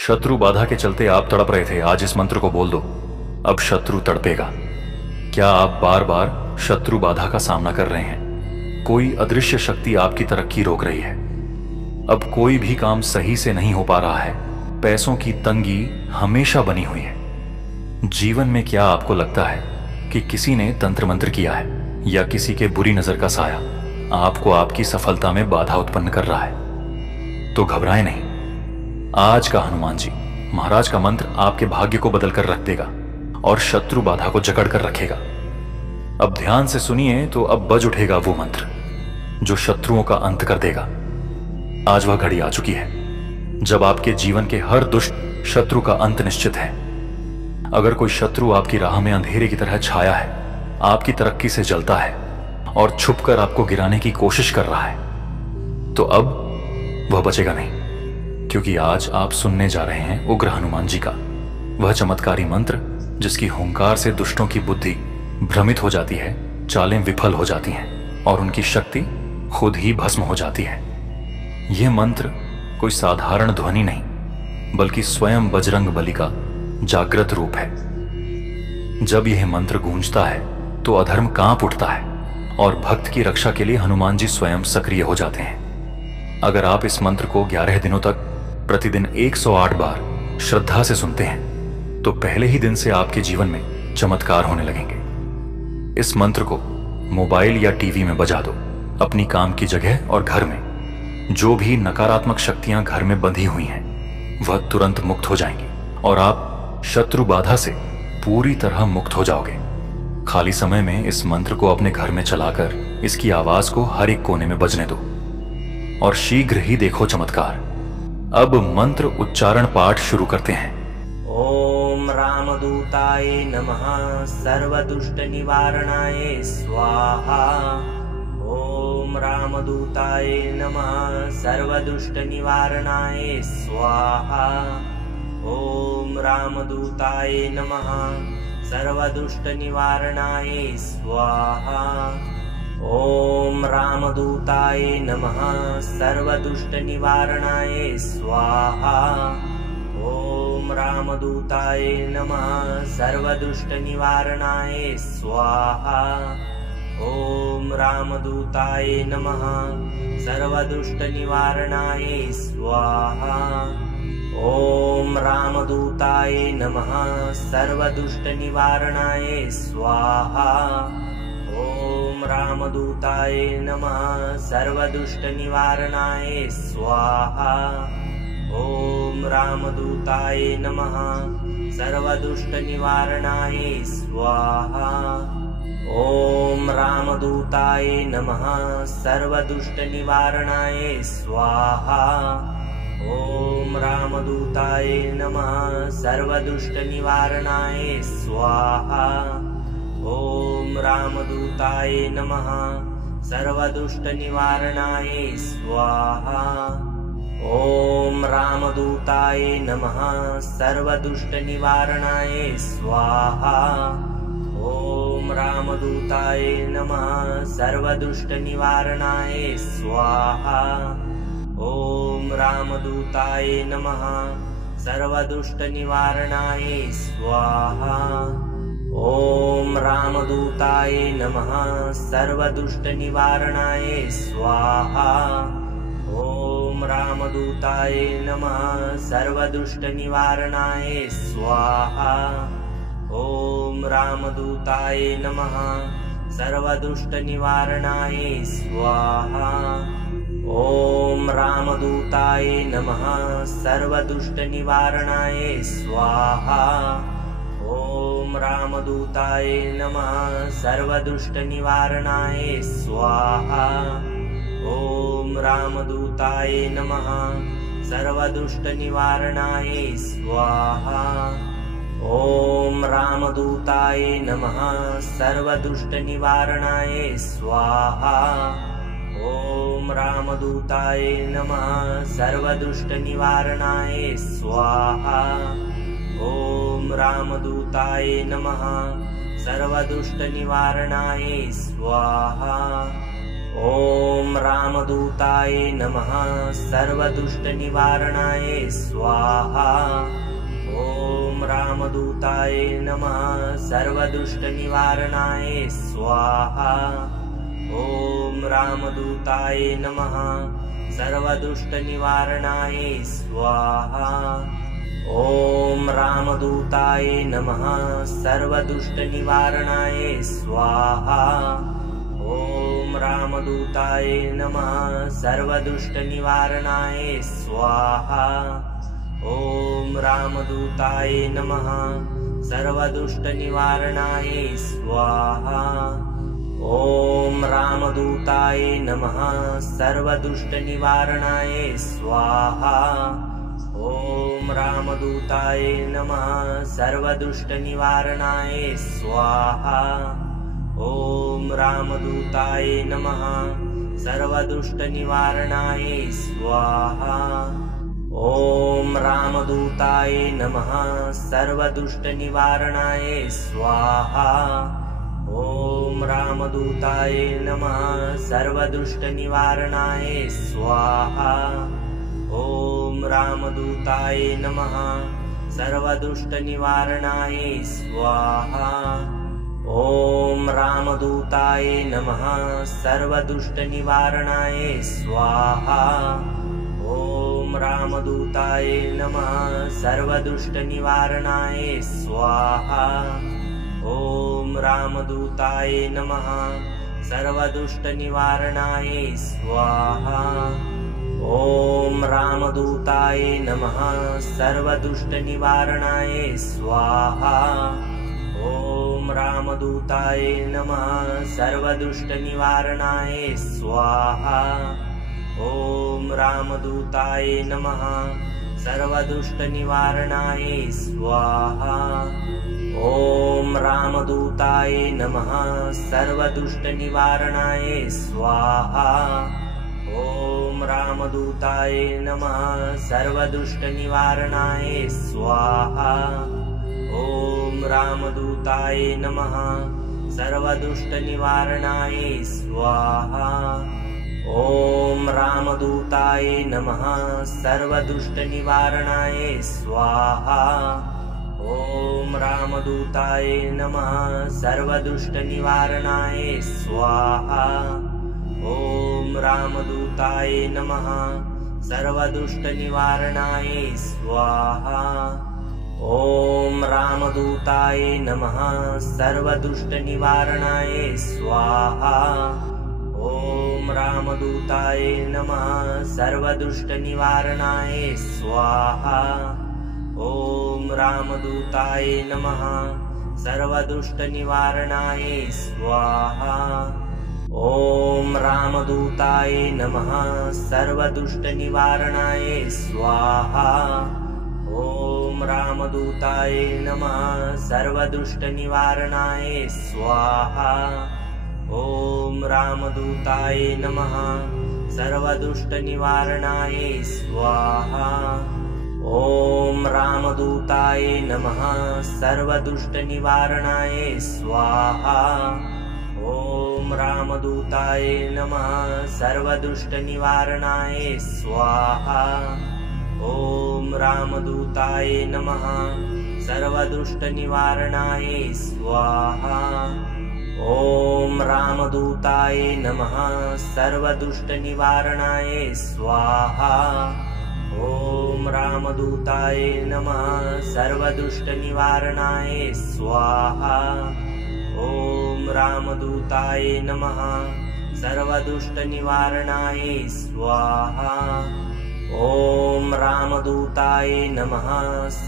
शत्रु बाधा के चलते आप तड़प रहे थे, आज इस मंत्र को बोल दो, अब शत्रु तड़पेगा। क्या आप बार बार शत्रु बाधा का सामना कर रहे हैं? कोई अदृश्य शक्ति आपकी तरक्की रोक रही है। अब कोई भी काम सही से नहीं हो पा रहा है। पैसों की तंगी हमेशा बनी हुई है। जीवन में क्या आपको लगता है कि किसी ने तंत्र मंत्र किया है या किसी के बुरी नजर का साया आपको आपकी सफलता में बाधा उत्पन्न कर रहा है? तो घबराएं नहीं। आज का हनुमान जी महाराज का मंत्र आपके भाग्य को बदल कर रख देगा और शत्रु बाधा को जकड़ कर रखेगा। अब ध्यान से सुनिए तो अब बज उठेगा वो मंत्र जो शत्रुओं का अंत कर देगा। आज वह घड़ी आ चुकी है जब आपके जीवन के हर दुष्ट शत्रु का अंत निश्चित है। अगर कोई शत्रु आपकी राह में अंधेरे की तरह छाया है, आपकी तरक्की से जलता है और छुपकर आपको गिराने की कोशिश कर रहा है, तो अब वह बचेगा नहीं, क्योंकि आज आप सुनने जा रहे हैं उग्र हनुमान जी का वह चमत्कारी मंत्र जिसकी हुंकार से दुष्टों की बुद्धि भ्रमित हो जाती है, चालें विफल हो जाती हैं और उनकी शक्ति खुद ही भस्म हो जाती है। यह मंत्र कोई साधारण ध्वनि नहीं, बल्कि स्वयं बजरंग बली का जागृत रूप है। जब यह मंत्र गूंजता है तो अधर्म कांप उठता है और भक्त की रक्षा के लिए हनुमान जी स्वयं सक्रिय हो जाते हैं। अगर आप इस मंत्र को 11 दिनों तक प्रतिदिन 108 बार श्रद्धा से सुनते हैं तो पहले ही दिन से आपके जीवन में चमत्कार होने लगेंगे। इस मंत्र को मोबाइल या टीवी में बजा दो। अपनी काम की जगह और घर में जो भी नकारात्मक शक्तियां घर में बंधी हुई हैं वह तुरंत मुक्त हो जाएंगी और आप शत्रु बाधा से पूरी तरह मुक्त हो जाओगे। खाली समय में इस मंत्र को अपने घर में चलाकर इसकी आवाज को हर एक कोने में बजने दो और शीघ्र ही देखो चमत्कार। अब मंत्र उच्चारण पाठ शुरू करते हैं। ओम रामदूताय नमः सर्वदुष्ट निवारणाय स्वाहा। ओम रामदूताय नमः सर्वदुष्ट निवारणाय स्वाहा। ओम रामदूताय नमः सर्वदुष्ट निवारणाय स्वाहा। ओम रामदूताय नमः सर्वदुष्ट निवारणाय स्वाहा। ओम रामदूताय नमः सर्वदुष्ट निवारणाय स्वाहा। ओम रामदूताय नमः सर्वदुष्ट निवारणाय स्वाहा। ओम रामदूताय नमः सर्वदुष्ट निवारणाय स्वाहा। ओम रामदूताय नमः सर्वदुष्ट निवारणाय स्वाहा। ओम रामदूताय नमः सर्वदुष्ट निवारणाय स्वाहा। ओम रामदूताय नमः सर्वदुष्ट निवारणाय स्वाहा। ओम रामदूताय नमः सर्वदुष्ट निवारणाय स्वाहा। ओम रामदूताय नमः सर्वदुष्ट निवारणाय स्वाहा। ओम रामदूताय नमः सर्वदुष्ट निवारणाय स्वाहा। ओम रामदूताय नमः सर्वदुष्ट निवारणाय स्वाहा। ओम रामदूताय नमः सर्वदुष्ट निवारणाय स्वाहा। ओम रामदूताय नमः सर्वदुष्ट निवारणाय स्वाहा। ओम रामदूताय नमः सर्वदुष्ट निवारणाय स्वाहा। ओम रामदूताय नमः सर्वदुष्ट निवारणाय स्वाहा। ओम रामदूताय नमः सर्वदुष्ट निवारणाय स्वाहा। ओम रामदूताय नमः सर्वदुष्ट निवारणाय स्वाहा। ओम रामदूताय नमः सर्वदुष्ट निवारणाय स्वाहा। ओम रामदूताय नमः सर्वदुष्ट निवारणाय स्वाहा। ओम रामदूताय नमः सर्वदुष्ट निवारणाय स्वाहा। ओम रामदूताय नमः सर्वदुष्ट निवारणाय स्वाहा। ओम रामदूताय नमः सर्वदुष्ट निवारणाय स्वाहा। रामदूताय नमः सर्वदुष्टनिवारणाय स्वाहा। ॐ रामदूताय नमः सर्वदुष्टनिवारणाय स्वाहा। ॐ रामदूताय नमः सर्वदुष्टनिवारणाय स्वाहा। ॐ रामदूताय नमः सर्वदुष्टनिवारणाय स्वाहा। ॐ रामदूताय नमः सर्वदुष्टनिवारणाय स्वाहा। ॐ रामदूताय नमः सर्वदुष्टनिवारणाय स्वाहा। ॐ रामदूताय नमः सर्वदुष्टनिवारणाय स्वाहा। ॐ रामदूताय नमः सर्वदुष्टनिवारणाय स्वाहा। ॐ रामदूताय नमः सर्वदुष्टनिवारणाय स्वाहा। ॐ रामदूताय नमः सर्वदुष्टनिवारणाय स्वाहा। ॐ रामदूताय नमः सर्वदुष्टनिवारणाय स्वाहा। ॐ रामदूताय नमः सर्वदुष्टनिवारणाय स्वाहा। ॐ रामदूताय नमः सर्वदुष्टनिवारणाय स्वाहा। ॐ रामदूताय नमः सर्वदुष्टनिवारणाय स्वाहा। ॐ रामदूताय नमः सर्वदुष्टनिवारणाय स्वाहा। ॐ रामदूताय नमः सर्वदुष्टनिवारणाय स्वाहा। ॐ रामदूताय नमः सर्वदुष्टनिवारणाय स्वाहा। ॐ रामदूताय नमः सर्वदुष्टनिवारणाय स्वाहा। ॐ रामदूताय नमः सर्वदुष्टनिवारणाय स्वाहा। ॐ रामदूताय नमः सर्वदुष्टनिवारणाय स्वाहा। ॐ रामदूताय नमः सर्वदुष्टनिवारणाय स्वाहा। ॐ रामदूताय नमः सर्वदुष्टनिवारणाय स्वाहा। ॐ रामदूताय नमः सर्वदुष्टनिवारणाय स्वाहा। ॐ रामदूताय नमः सर्वदुष्टनिवारणाय स्वाहा। ॐ रामदूताय नमः सर्वदुष्टनिवारणाय स्वाहा। ॐ रामदूताय नमः सर्वदुष्टनिवारणाय स्वाहा। ॐ रामदूताय नमः सर्वदुष्टनिवारणाय स्वाहा। ॐ रामदूताय नमः सर्वदुष्टनिवारणाय स्वाहा। ॐ रामदूताय नमः सर्वदुष्टनिवारणाय स्वाहा। ॐ रामदूताय नमः सर्वदुष्टनिवारणाय स्वाहा। ॐ रामदूताय नमः सर्वदुष्टनिवारणाय स्वाहा। ॐ रामदूताय नमः सर्वदुष्टनिवारणाय स्वाहा। ॐ रामदूताय नमः सर्वदुष्टनिवारणाय स्वाहा। ॐ रामदूताय नमः सर्वदुष्टनिवारणाय स्वाहा। ॐ रामदूताय नमः सर्वदुष्टनिवारणाय स्वाहा। ॐ रामदूताय नमः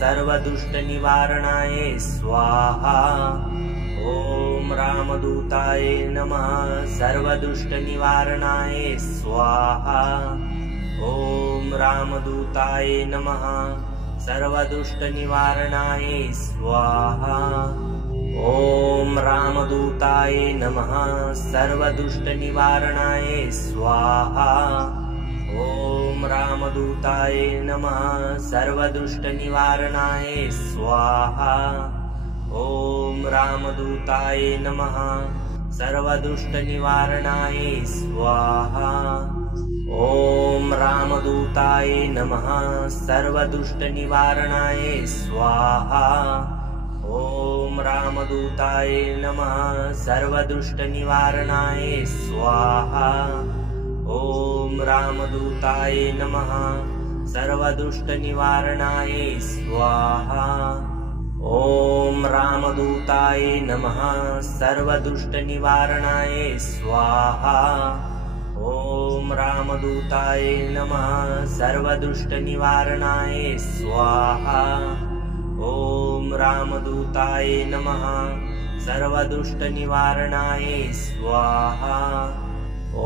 सर्वदुष्टनिवारणाय स्वाहा। ॐ रामदूताय नमः सर्वदुष्टनिवारणाय स्वाहा। ॐ रामदूताय नमः सर्वदुष्टनिवारणाय स्वाहा। ॐ रामदूताय नमः सर्वदुष्टनिवारणाय स्वाहा। ॐ रामदूताय नमः सर्वदुष्टनिवारणाय स्वाहा। ॐ रामदूताय नमः सर्वदुष्टनिवारणाय स्वाहा। ॐ रामदूताय नमः सर्वदुष्टनिवारणाय स्वाहा। ॐ रामदूताय नमः सर्वदुष्टनिवारणाय स्वाहा। ॐ रामदूताय नमः सर्वदुष्टनिवारणाय स्वाहा। ॐ रामदूताय नमः सर्वदुष्टनिवारणाय स्वाहा। ॐ रामदूताय नमः सर्वदुष्टनिवारणाय स्वाहा। ॐ रामदूताय नमः सर्वदुष्टनिवारणाय स्वाहा।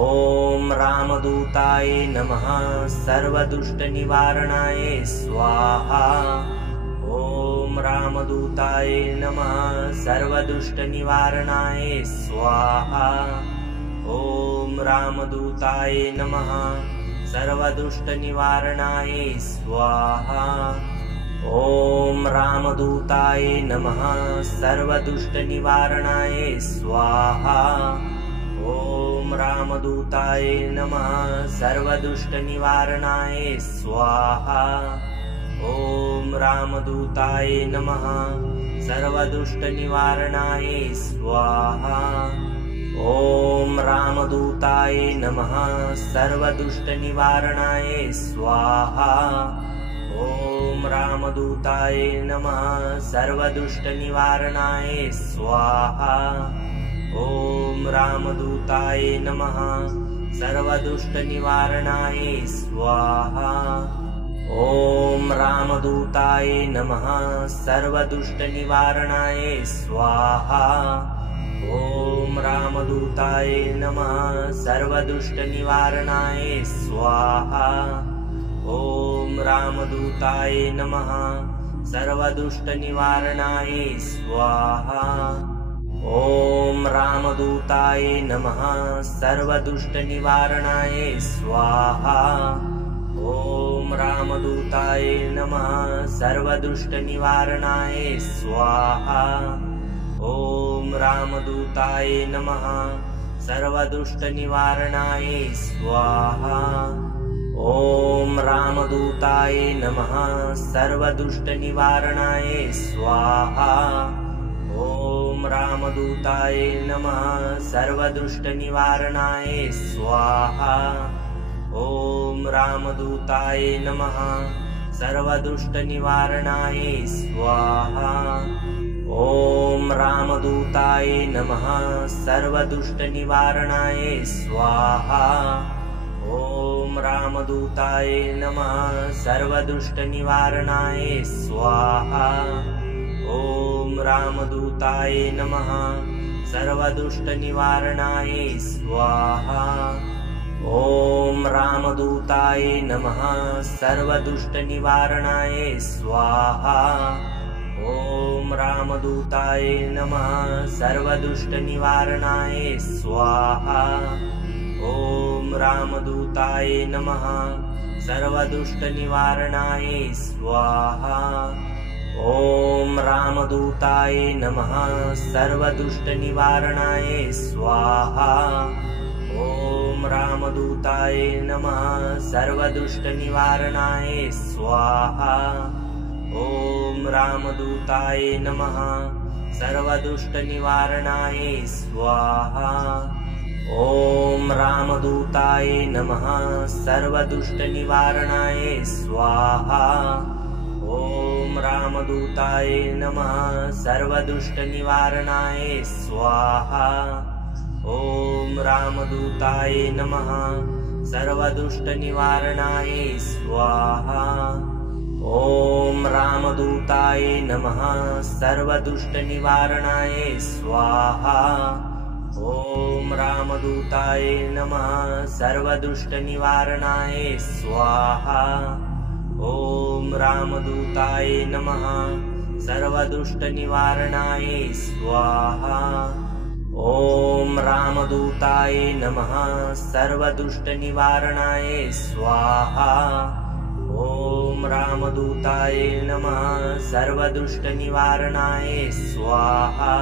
ॐ रामदूताय नमः सर्वदुष्टनिवारणाय स्वाहा। ॐ रामदूताय नमः सर्वदुष्टनिवारणाय स्वाहा। ॐ रामदूताय नमः सर्वदुष्टनिवारणाय स्वाहा। ॐ रामदूताय नमः सर्वदुष्टनिवारणाय स्वाहा। ॐ रामदूताय नमः सर्वदुष्टनिवारणाय स्वाहा। ॐ रामदूताय नमः सर्वदुष्टनिवारणाय स्वाहा। ॐ रामदूताय नमः सर्वदुष्टनिवारणाय स्वाहा। ॐ रामदूताय नमः सर्वदुष्टनिवारणाय स्वाहा। ॐ रामदूताय नमः सर्वदुष्टनिवारणाय स्वाहा। ॐ रामदूताय नमः सर्वदुष्टनिवारणाय स्वाहा। ॐ रामदूताय नमः सर्वदुष्टनिवारणाय स्वाहा। ॐ रामदूताय नमः सर्वदुष्टनिवारणाय स्वाहा। ॐ रामदूताय नमः सर्वदुष्टनिवारणाय स्वाहा। ॐ रामदूताय नमः सर्वदुष्टनिवारणाय स्वाहा। ॐ रामदूताय नमः सर्वदुष्टनिवारणाय स्वाहा। ॐ रामदूताय नमः सर्वदुष्टनिवारणाय स्वाहा। ॐ रामदूताय नमः सर्वदुष्टनिवारणाय स्वाहा। ॐ रामदूताय नमः सर्वदुष्टनिवारणाय स्वाहा। ॐ रामदूताय नमः सर्वदुष्टनिवारणाय स्वाहा। ॐ रामदूताय नमः सर्वदुष्टनिवारणाय स्वाहा। ॐ रामदूताय नमः सर्वदुष्टनिवारणाय स्वाहा। ॐ रामदूताय नमः सर्वदुष्टनिवारणाय स्वाहा। ॐ रामदूताय नमः सर्वदुष्टनिवारणाय स्वाहा। ॐ रामदूताय नमः सर्वदुष्टनिवारणाय स्वाहा। ॐ रामदूताय नमः सर्वदुष्टनिवारणाय स्वाहा। ॐ रामदूताय नमः सर्वदुष्टनिवारणाय स्वाहा। ॐ रामदूताय नमः सर्वदुष्टनिवारणाय स्वाहा। ॐ रामदूताय नमः सर्वदुष्टनिवारणाय स्वाहा। ॐ रामदूताय नमः सर्वदुष्टनिवारणाय स्वाहा। ॐ रामदूताय नमः सर्वदुष्टनिवारणाय स्वाहा। ॐ रामदूताय नमः सर्वदुष्टनिवारणाय स्वाहा। ॐ रामदूताय नमः सर्वदुष्टनिवारणाय स्वाहा। ॐ रामदूताय नमः सर्वदुष्टनिवारणाय स्वाहा। ॐ रामदूताय नमः सर्वदुष्टनिवारणाय स्वाहा। ॐ रामदूताय नमः सर्वदुष्टनिवारणाय स्वाहा।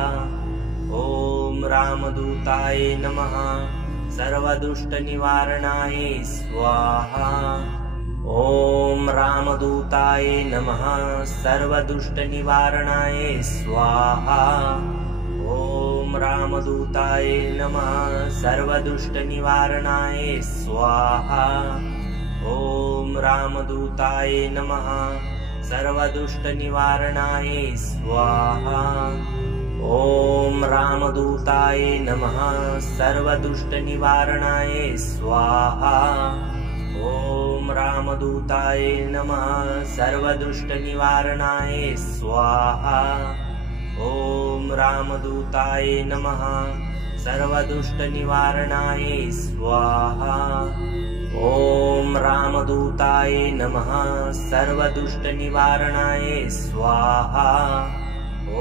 ॐ रामदूताय नमः सर्वदुष्टनिवारणाय स्वाहा। ॐ रामदूताय नमः सर्वदुष्टनिवारणाय स्वाहा। ॐ रामदूताय नमः सर्वदुष्टनिवारणाय स्वाहा। ॐ रामदूताय नमः सर्वदुष्टनिवारणाय स्वाहा। ॐ रामदूताय नमः सर्वदुष्टनिवारणाय स्वाहा। ॐ रामदूताय नमः सर्वदुष्टनिवारणाय स्वाहा। ॐ रामदूताय नमः सर्वदुष्टनिवारणाय स्वाहा। ॐ रामदूताय नमः सर्वदुष्टनिवारणाय स्वाहा।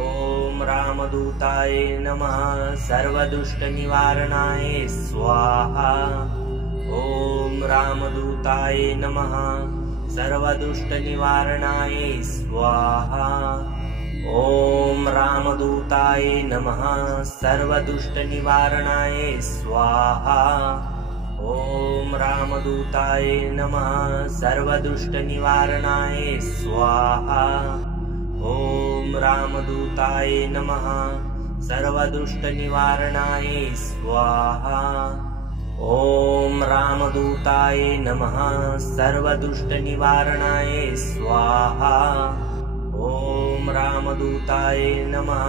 ॐ रामदूताय नमः सर्वदुष्टनिवारणाय स्वाहा। ॐ रामदूताय नमः सर्वदुष्टनिवारणाय स्वाहा। ॐ रामदूताय नमः सर्वदुष्टनिवारणाय स्वाहा। ॐ रामदूताय नमः सर्वदुष्टनिवारणाय स्वाहा। ॐ रामदूताय नमः सर्वदुष्टनिवारणाय स्वाहा। ॐ रामदूताय नमः सर्वदुष्टनिवारणाय स्वाहा। ॐ रामदूताय नमः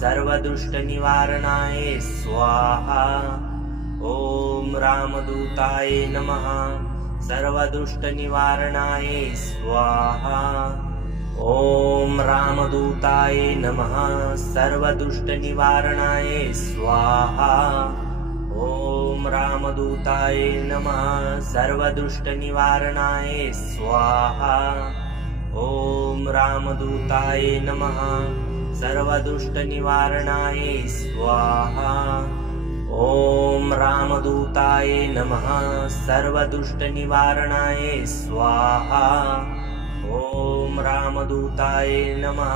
सर्वदुष्टनिवारणाय स्वाहा। ॐ रामदूताय नमः सर्वदुष्टनिवारणाय स्वाहा। ॐ रामदूताय नमः सर्वदुष्टनिवारणाय स्वाहा। ॐ रामदूताय नमः सर्वदुष्टनिवारणाय स्वाहा। ॐ रामदूताय नमः सर्वदुष्टनिवारणाय स्वाहा। ॐ रामदूताय नमः सर्वदुष्टनिवारणाय स्वाहा। ॐ रामदूताय नमः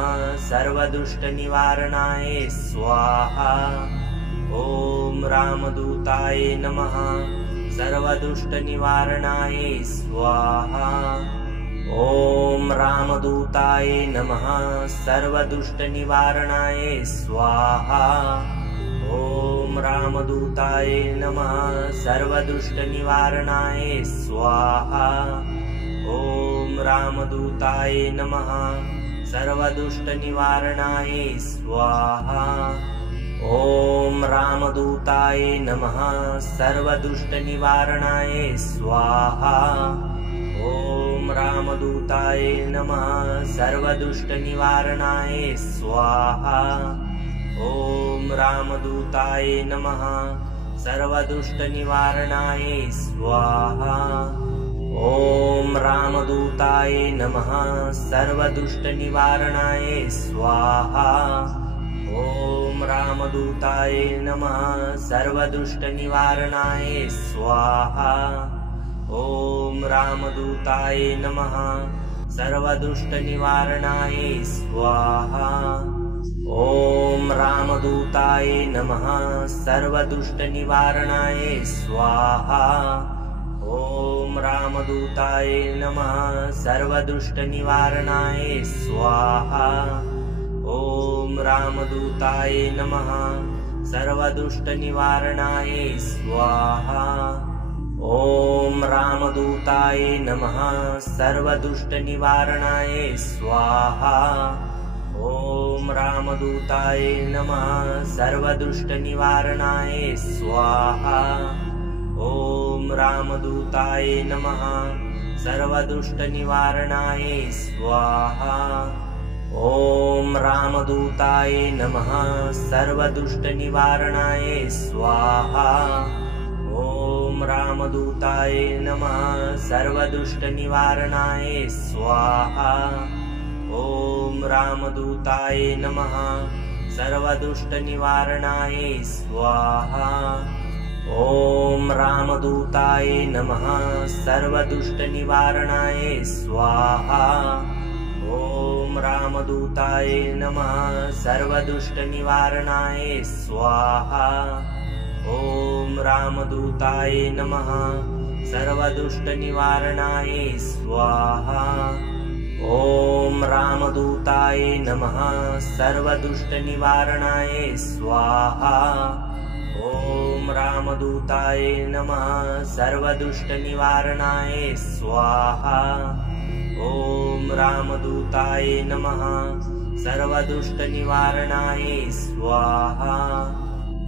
सर्वदुष्टनिवारणाय स्वाहा। ॐ रामदूताय नमः सर्वदुष्टनिवारणाय स्वाहा। ॐ रामदूताय नमः सर्वदुष्टनिवारणाय स्वाहा। ॐ रामदूताय नमः सर्वदुष्टनिवारणाय स्वाहा। ॐ रामदूताय नमः सर्वदुष्टनिवारणाय स्वाहा। ॐ रामदूताय नमः सर्वदुष्टनिवारणाय स्वाहा। ॐ रामदूताय नमः सर्वदुष्टनिवारणाय स्वाहा। ॐ रामदूताय नमः सर्वदुष्टनिवारणाय स्वाहा। ॐ रामदूताय नमः सर्वदुष्टनिवारणाय स्वाहा। ॐ रामदूताय नमः सर्वदुष्टनिवारणाय स्वाहा। ॐ रामदूताय नमः सर्वदुष्टनिवारणाय स्वाहा। ॐ रामदूताय नमः सर्वदुष्टनिवारणाय स्वाहा। ॐ रामदूताय नमः सर्वदुष्टनिवारणाय स्वाहा। ॐ रामदूताय नमः सर्वदुष्टनिवारणाय स्वाहा। ॐ रामदूताय नमः सर्वदुष्टनिवारणाय स्वाहा। ॐ रामदूताय नमः सर्वदुष्टनिवारणाय स्वाहा। ॐ रामदूताय नमः सर्वदुष्टनिवारणाय स्वाहा। ॐ रामदूताय नमः सर्वदुष्टनिवारणाय स्वाहा। ॐ रामदूताय नमः सर्वदुष्टनिवारणाय स्वाहा। ॐ रामदूताय नमः सर्वदुष्टनिवारणाय स्वाहा। ॐ रामदूताय नमः सर्वदुष्टनिवारणाय स्वाहा। ॐ रामदूताय नमः सर्वदुष्टनिवारणाय स्वाहा। ॐ रामदूताय नमः सर्वदुष्टनिवारणाय स्वाहा। ॐ रामदूताय नमः सर्वदुष्टनिवारणाय स्वाहा। ॐ रामदूताय नमः सर्वदुष्टनिवारणाय स्वाहा। ॐ रामदूताय नमः सर्वदुष्टनिवारणाय स्वाहा।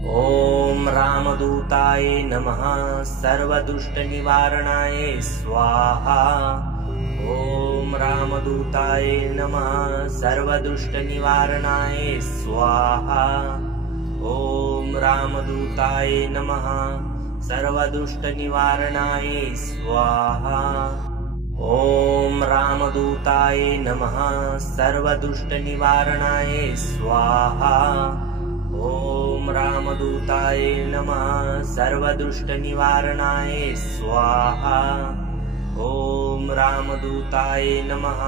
ॐ रामदूताय नमः सर्वदुष्टनिवारणाय स्वाहा। ॐ रामदूताय नमः सर्वदुष्टनिवारणाय स्वाहा। ॐ रामदूताय नमः सर्वदुष्टनिवारणाय स्वाहा। ॐ रामदूताय नमः सर्वदुष्टनिवारणाय स्वाहा। ॐ रामदूताय नमः सर्वदुष्टनिवारणाय स्वाहा। ॐ रामदूताय नमः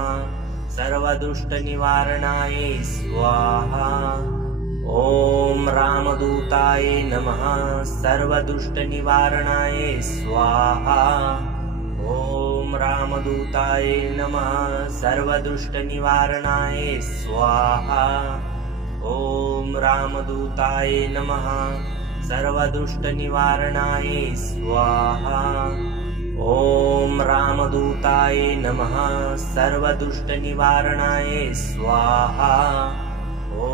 सर्वदुष्टनिवारणाय स्वाहा। ॐ रामदूताय नमः सर्वदुष्टनिवारणाय स्वाहा। ॐ रामदूताय नमः सर्वदुष्टनिवारणाय स्वाहा। ॐ रामदूताय नमः सर्वदुष्टनिवारणाय स्वाहा। ॐ रामदूताय नमः सर्वदुष्टनिवारणाय स्वाहा। ॐ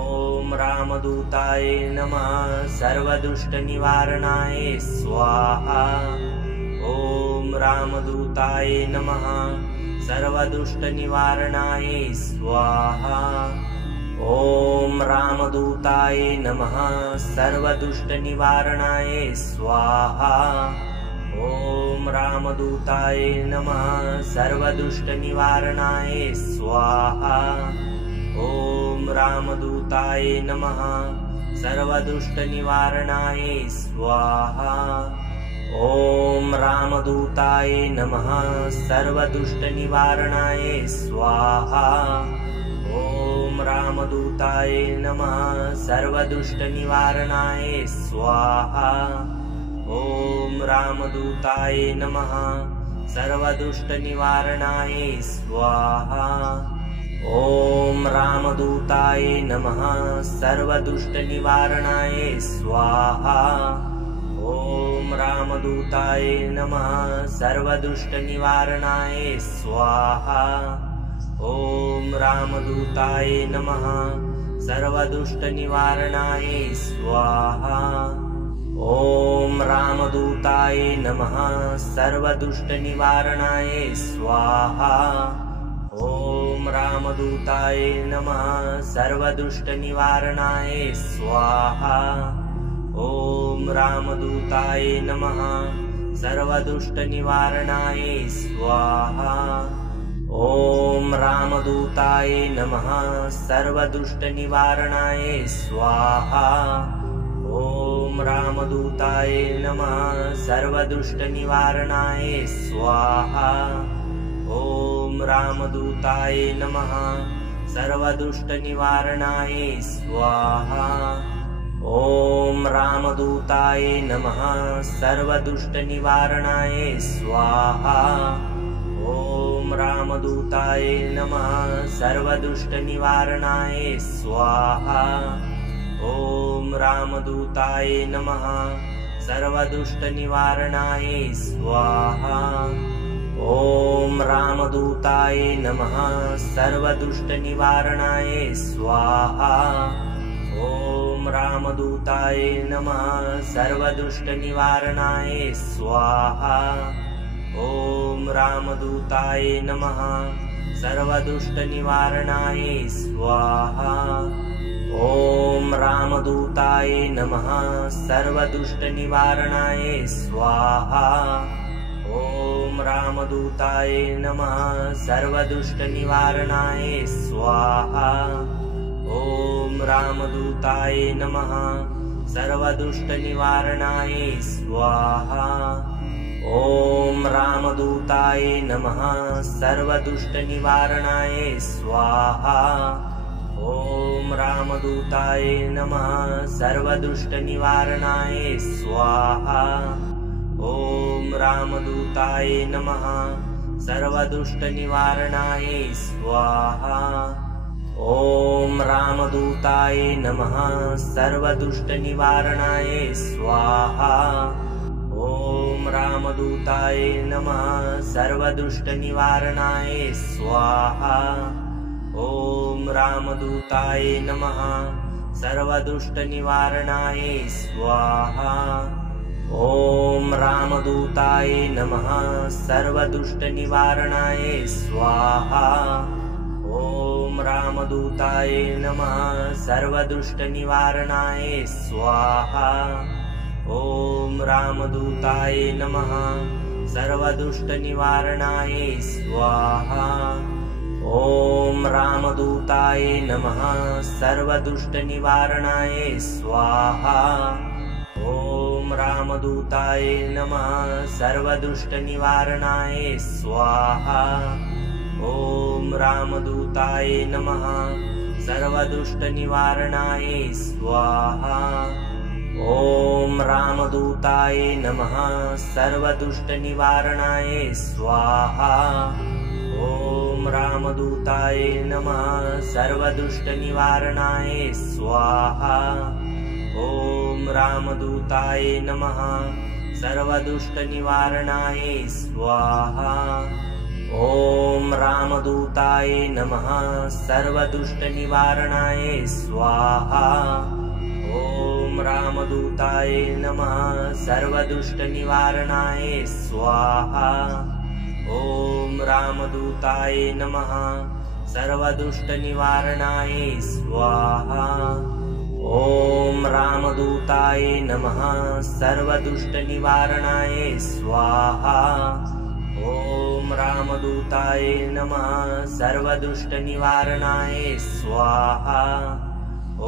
रामदूताय नमः सर्वदुष्टनिवारणाय स्वाहा। ॐ रामदूताय नमः सर्वदुष्टनिवारणाय स्वाहा। ॐ रामदूताय नमः सर्वदुष्टनिवारणाय स्वाहा। ॐ रामदूताय नमः सर्वदुष्टनिवारणाय स्वाहा। ॐ रामदूताय नमः सर्वदुष्टनिवारणाय स्वाहा। ॐ रामदूताय नमः सर्वदुष्टनिवारणाय स्वाहा। ॐ रामदूताय नमः सर्वदुष्टनिवारणाय स्वाहा। ॐ रामदूताय नमः सर्वदुष्टनिवारणाय स्वाहा। ॐ रामदूताय नमः सर्वदुष्टनिवारणाय स्वाहा। ॐ रामदूताय नमः सर्वदुष्टनिवारणाय स्वाहा। ॐ रामदूताय नमः सर्वदुष्टनिवारणाय स्वाहा। ॐ रामदूताय नमः सर्वदुष्टनिवारणाय स्वाहा। ॐ रामदूताय नमः सर्वदुष्टनिवारणाय स्वाहा। ॐ रामदूताय नमः सर्वदुष्टनिवारणाय स्वाहा। ॐ रामदूताय नमः सर्वदुष्टनिवारणाय स्वाहा। ॐ रामदूताय नमः सर्वदुष्टनिवारणाय स्वाहा। ॐ रामदूताय नमः सर्वदुष्टनिवारणाय स्वाहा। ॐ रामदूताय नमः सर्वदुष्टनिवारणाय स्वाहा। ॐ रामदूताय नमः सर्वदुष्टनिवारणाय स्वाहा। ॐ रामदूताय नमः सर्वदुष्टनिवारणाय स्वाहा। ॐ रामदूताय नमः सर्वदुष्टनिवारणाय स्वाहा। ॐ रामदूताय नमः सर्वदुष्टनिवारणाय स्वाहा। ॐ रामदूताय नमः सर्वदुष्टनिवारणाय स्वाहा। ॐ रामदूताय नमः सर्वदुष्टनिवारणाय स्वाहा। ॐ रामदूताय नमः सर्वदुष्टनिवारणाय स्वाहा। ॐ रामदूताय नमः सर्वदुष्टनिवारणाय स्वाहा। ॐ रामदूताय नमः सर्वदुष्टनिवारणाय स्वाहा। ॐ रामदूताय नमः सर्वदुष्टनिवारणाय स्वाहा। ॐ रामदूताय नमः सर्वदुष्टनिवारणाय स्वाहा। ॐ रामदूताय नमः सर्वदुष्टनिवारणाय स्वाहा। ॐ रामदूताय नमः सर्वदुष्टनिवारणाय स्वाहा। ॐ रामदूताय नमः सर्वदुष्टनिवारणाय स्वाहा। ॐ रामदूताय नमः सर्वदुष्टनिवारणाय स्वाहा। ॐ रामदूताय नमः सर्वदुष्टनिवारणाय स्वाहा। ॐ रामदूताय नमः सर्वदुष्टनिवारणाय स्वाहा। ॐ रामदूताय नमः सर्वदुष्टनिवारणाय स्वाहा। ॐ रामदूताय नमः सर्वदुष्टनिवारणाय स्वाहा। ॐ रामदूताय नमः सर्वदुष्टनिवारणाय स्वाहा। ॐ रामदूताय नमः सर्वदुष्टनिवारणाय स्वाहा। ॐ रामदूताय नमः सर्वदुष्टनिवारणाय स्वाहा। ॐ रामदूताय नमः सर्वदुष्टनिवारणाय स्वाहा। ॐ रामदूताय नमः सर्वदुष्टनिवारणाय स्वाहा। ॐ रामदूताय नमः सर्वदुष्टनिवारणाय स्वाहा। ॐ रामदूताय नमः सर्वदुष्टनिवारणाय स्वाहा। ॐ रामदूताय नमः सर्वदुष्टनिवारणाय स्वाहा। ॐ रामदूताय नमः सर्वदुष्टनिवारणाय स्वाहा।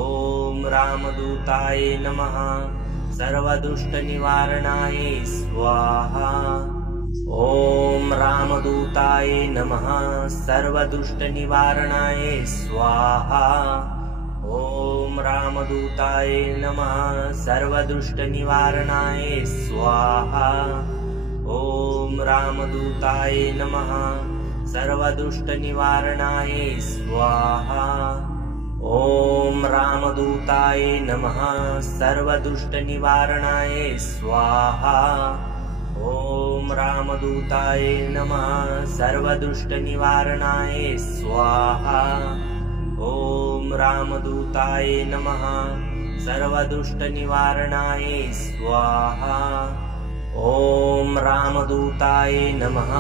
ॐ रामदूताय नमः सर्वदुष्टनिवारणाय स्वाहा। ॐ रामदूताय नमः सर्वदुष्टनिवारणाय स्वाहा। ॐ रामदूताय नमः सर्वदुष्टनिवारणाय स्वाहा। ॐ रामदूताय नमः सर्वदुष्टनिवारणाय स्वाहा। ॐ रामदूताय नमः सर्वदुष्टनिवारणाय स्वाहा। ॐ रामदूताय नमः सर्वदुष्टनिवारणाय स्वाहा। ॐ रामदूताय नमः सर्वदुष्टनिवारणाय स्वाहा। ॐ रामदूताय नमः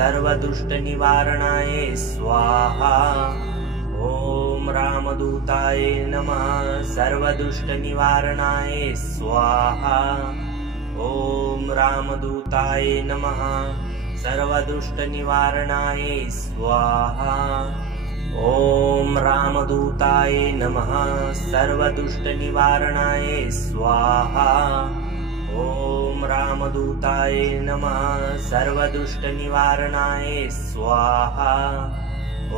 सर्वदुष्टनिवारणाय स्वाहा। ॐ रामदूताय नमः सर्वदुष्टनिवारणाय स्वाहा। ॐ रामदूताय नमः सर्वदुष्टनिवारणाय स्वाहा। ॐ रामदूताय नमः सर्वदुष्टनिवारणाय स्वाहा। ॐ रामदूताय नमः सर्वदुष्टनिवारणाय स्वाहा। ॐ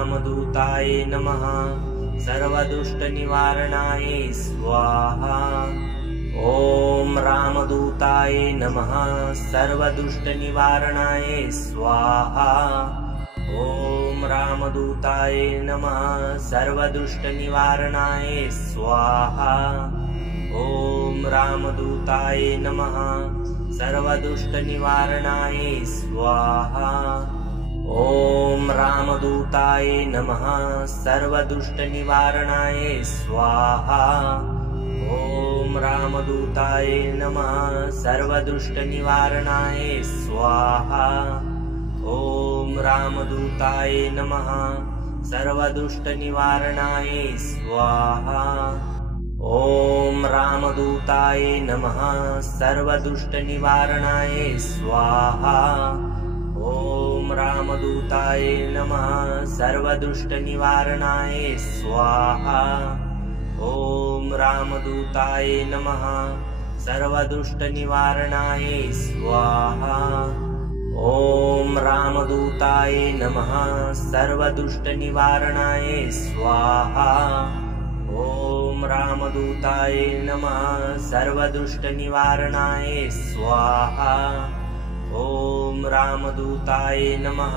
रामदूताय नमः सर्वदुष्टनिवारणाय स्वाहा। ॐ रामदूताय नमः सर्वदुष्टनिवारणाय स्वाहा। ॐ रामदूताय नमः सर्वदुष्टनिवारणाय स्वाहा। ॐ रामदूताय नमः सर्वदुष्टनिवारणाय स्वाहा। ॐ रामदूताय नमः सर्वदुष्टनिवारणाय स्वाहा। ॐ रामदूताय नमः सर्वदुष्टनिवारणाय स्वाहा। ॐ रामदूताय नमः सर्वदुष्टनिवारणाय स्वाहा। ॐ रामदूताय नमः सर्वदुष्टनिवारणाय स्वाहा। ॐ रामदूताय नमः सर्वदुष्टनिवारणाय स्वाहा। ॐ रामदूताय नमः सर्वदुष्टनिवारणाय स्वाहा। ॐ रामदूताय नमः सर्वदुष्टनिवारणाय स्वाहा। ॐ रामदूताय नमः सर्वदुष्टनिवारणाय स्वाहा। ॐ रामदूताय नमः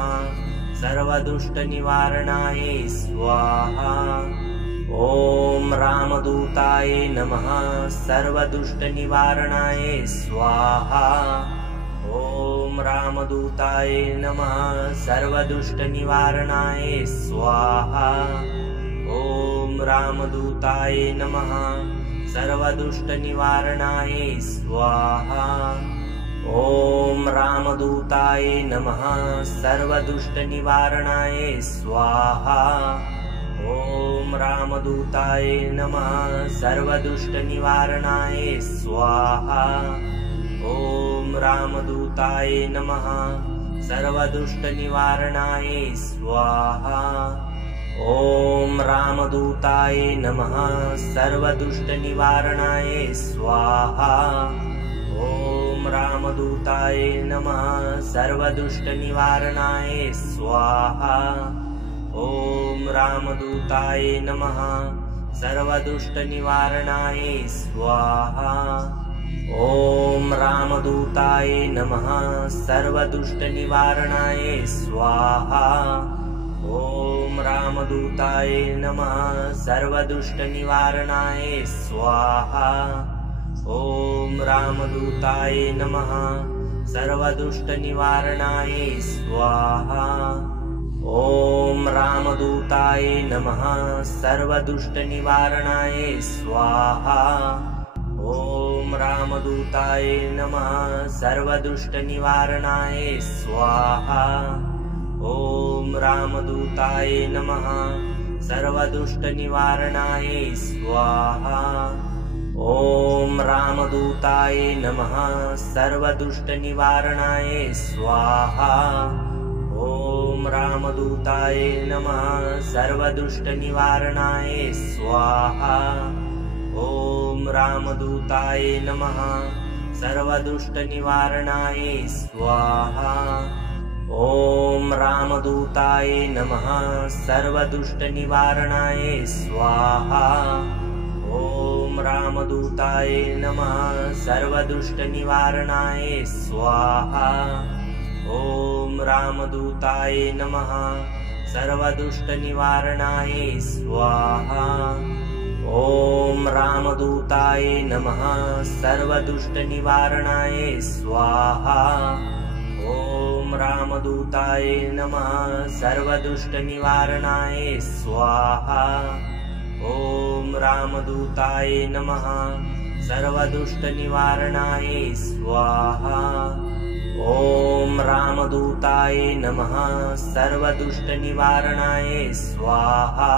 सर्वदुष्टनिवारणाय स्वाहा। ॐ रामदूताय नमः सर्वदुष्टनिवारणाय स्वाहा। ॐ रामदूताय नमः सर्वदुष्टनिवारणाय स्वाहा। ॐ रामदूताय नमः सर्वदुष्टनिवारणाय स्वाहा। ॐ रामदूताय नमः सर्वदुष्टनिवारणाय स्वाहा। ॐ रामदूताय नमः सर्वदुष्टनिवारणाय स्वाहा। ॐ रामदूताय नमः सर्वदुष्टनिवारणाय स्वाहा। ॐ रामदूताय नमः सर्वदुष्टनिवारणाय स्वाहा। ॐ रामदूताय नमः सर्वदुष्टनिवारणाय स्वाहा। ॐ रामदूताय नमः सर्वदुष्टनिवारणाय स्वाहा। ॐ रामदूताय नमः सर्वदुष्टनिवारणाय स्वाहा। ॐ रामदूताय नमः सर्वदुष्टनिवारणाय स्वाहा। ॐ रामदूताय नमः सर्वदुष्टनिवारणाय स्वाहा। ॐ रामदूताय नमः सर्वदुष्टनिवारणाय स्वाहा। ॐ रामदूताय नमः सर्वदुष्टनिवारणाय स्वाहा। ॐ रामदूताय नमः सर्वदुष्टनिवारणाय स्वाहा। ॐ रामदूताय नमः सर्वदुष्टनिवारणाय स्वाहा। ॐ रामदूताय नमः सर्वदुष्टनिवारणाय स्वाहा। ॐ रामदूताय नमः सर्वदुष्टनिवारणाय स्वाहा। ॐ रामदूताय नमः सर्वदुष्टनिवारणाय स्वाहा। ॐ रामदूताय नमः सर्वदुष्टनिवारणाय स्वाहा। ॐ रामदूताय नमः सर्वदुष्टनिवारणाय स्वाहा। ॐ रामदूताय नमः सर्वदुष्टनिवारणाय स्वाहा। ॐ रामदूताय नमः सर्वदुष्टनिवारणाय स्वाहा। ॐ रामदूताय नमः सर्वदुष्टनिवारणाय स्वाहा। ॐ रामदूताय नमः सर्वदुष्टनिवारणाय स्वाहा।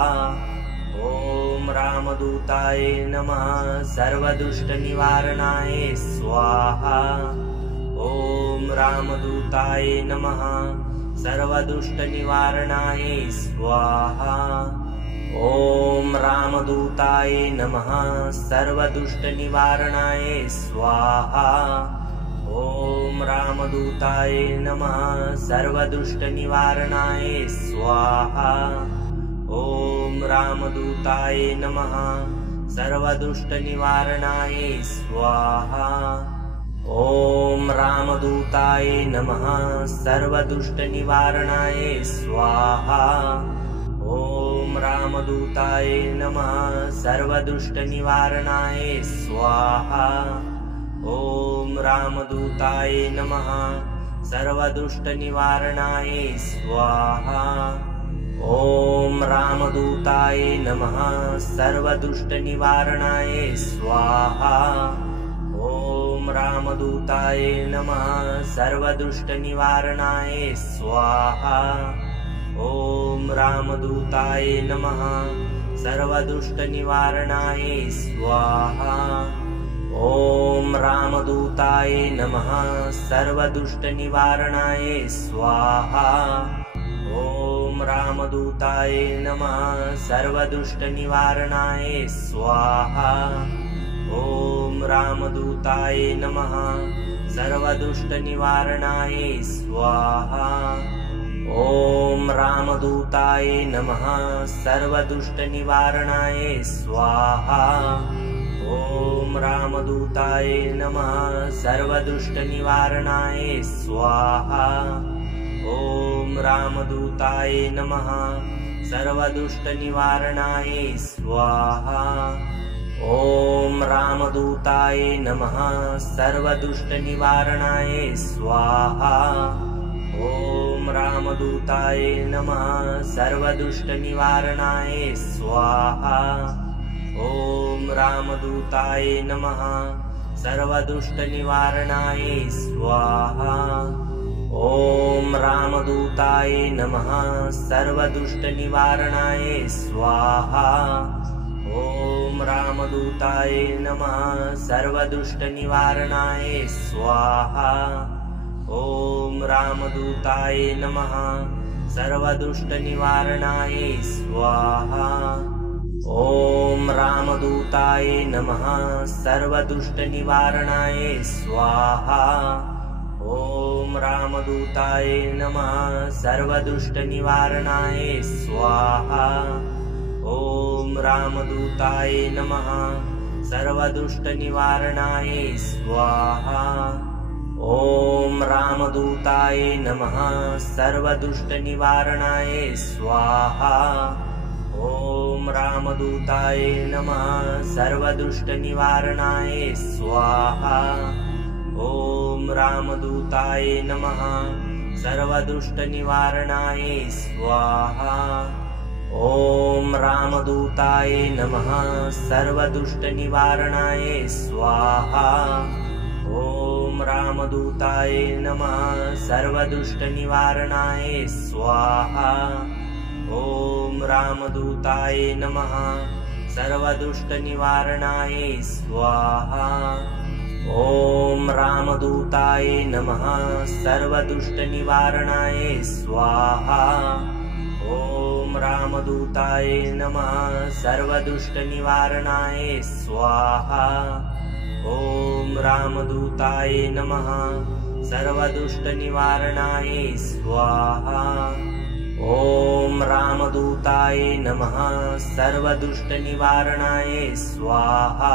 ॐ रामदूताय नमः सर्वदुष्टनिवारणाय स्वाहा। ॐ रामदूताय नमः सर्वदुष्टनिवारणाय स्वाहा। ॐ रामदूताय नमः सर्वदुष्टनिवारणाय स्वाहा। ॐ रामदूताय नमः सर्वदुष्टनिवारणाय स्वाहा। ॐ रामदूताय नमः सर्वदुष्टनिवारणाय स्वाहा। ॐ रामदूताय नमः सर्वदुष्टनिवारणाय स्वाहा। ॐ रामदूताय नमः सर्वदुष्टनिवारणाय स्वाहा। ॐ रामदूताय नमः सर्वदुष्टनिवारणाय स्वाहा। ॐ रामदूताय नमः सर्वदुष्टनिवारणाय स्वाहा। ॐ रामदूताय नमः सर्वदुष्टनिवारणाय स्वाहा। ॐ रामदूताय नमः सर्वदुष्टनिवारणाय स्वाहा। ॐ रामदूताय नमः सर्वदुष्टनिवारणाय स्वाहा। ॐ रामदूताय नमः सर्वदुष्टनिवारणाय स्वाहा। ॐ रामदूताय नमः सर्वदुष्टनिवारणाय स्वाहा। ॐ रामदूताय नमः सर्वदुष्टनिवारणाय स्वाहा। ॐ रामदूताय नमः सर्वदुष्टनिवारणाय स्वाहा। ॐ रामदूताय नमः सर्वदुष्टनिवारणाय स्वाहा। ॐ रामदूताय नमः सर्वदुष्टनिवारणाय स्वाहा। ॐ रामदूताय नमः सर्वदुष्टनिवारणाय स्वाहा। ॐ रामदूताय नमः सर्वदुष्टनिवारणाय स्वाहा। ॐ रामदूताय नमः सर्वदुष्टनिवारणाय स्वाहा। ॐ रामदूताय नमः सर्वदुष्टनिवारणाय स्वाहा। ॐ रामदूताय नमः सर्वदुष्टनिवारणाय स्वाहा। ॐ रामदूताय नमः सर्वदुष्टनिवारणाय स्वाहा। ॐ रामदूताय नमः सर्वदुष्टनिवारणाय स्वाहा। ॐ रामदूताय नमः सर्वदुष्टनिवारणाय स्वाहा। ॐ रामदूताय नमः सर्वदुष्टनिवारणाय स्वाहा। ॐ रामदूताय नमः सर्वदुष्टनिवारणाय स्वाहा। ॐ रामदूताय नमः सर्वदुष्टनिवारणाय स्वाहा। ॐ रामदूताय नमः सर्वदुष्टनिवारणाय स्वाहा। ॐ रामदूताय नमः सर्वदुष्टनिवारणाय स्वाहा। ॐ रामदूताय नमः सर्वदुष्टनिवारणाय स्वाहा। ॐ रामदूताय नमः सर्वदुष्टनिवारणाय स्वाहा। ॐ रामदूताय नमः सर्वदुष्टनिवारणाय स्वाहा। ॐ रामदूताय नमः सर्वदुष्टनिवारणाय स्वाहा। ॐ रामदूताय नमः सर्वदुष्टनिवारणाय स्वाहा।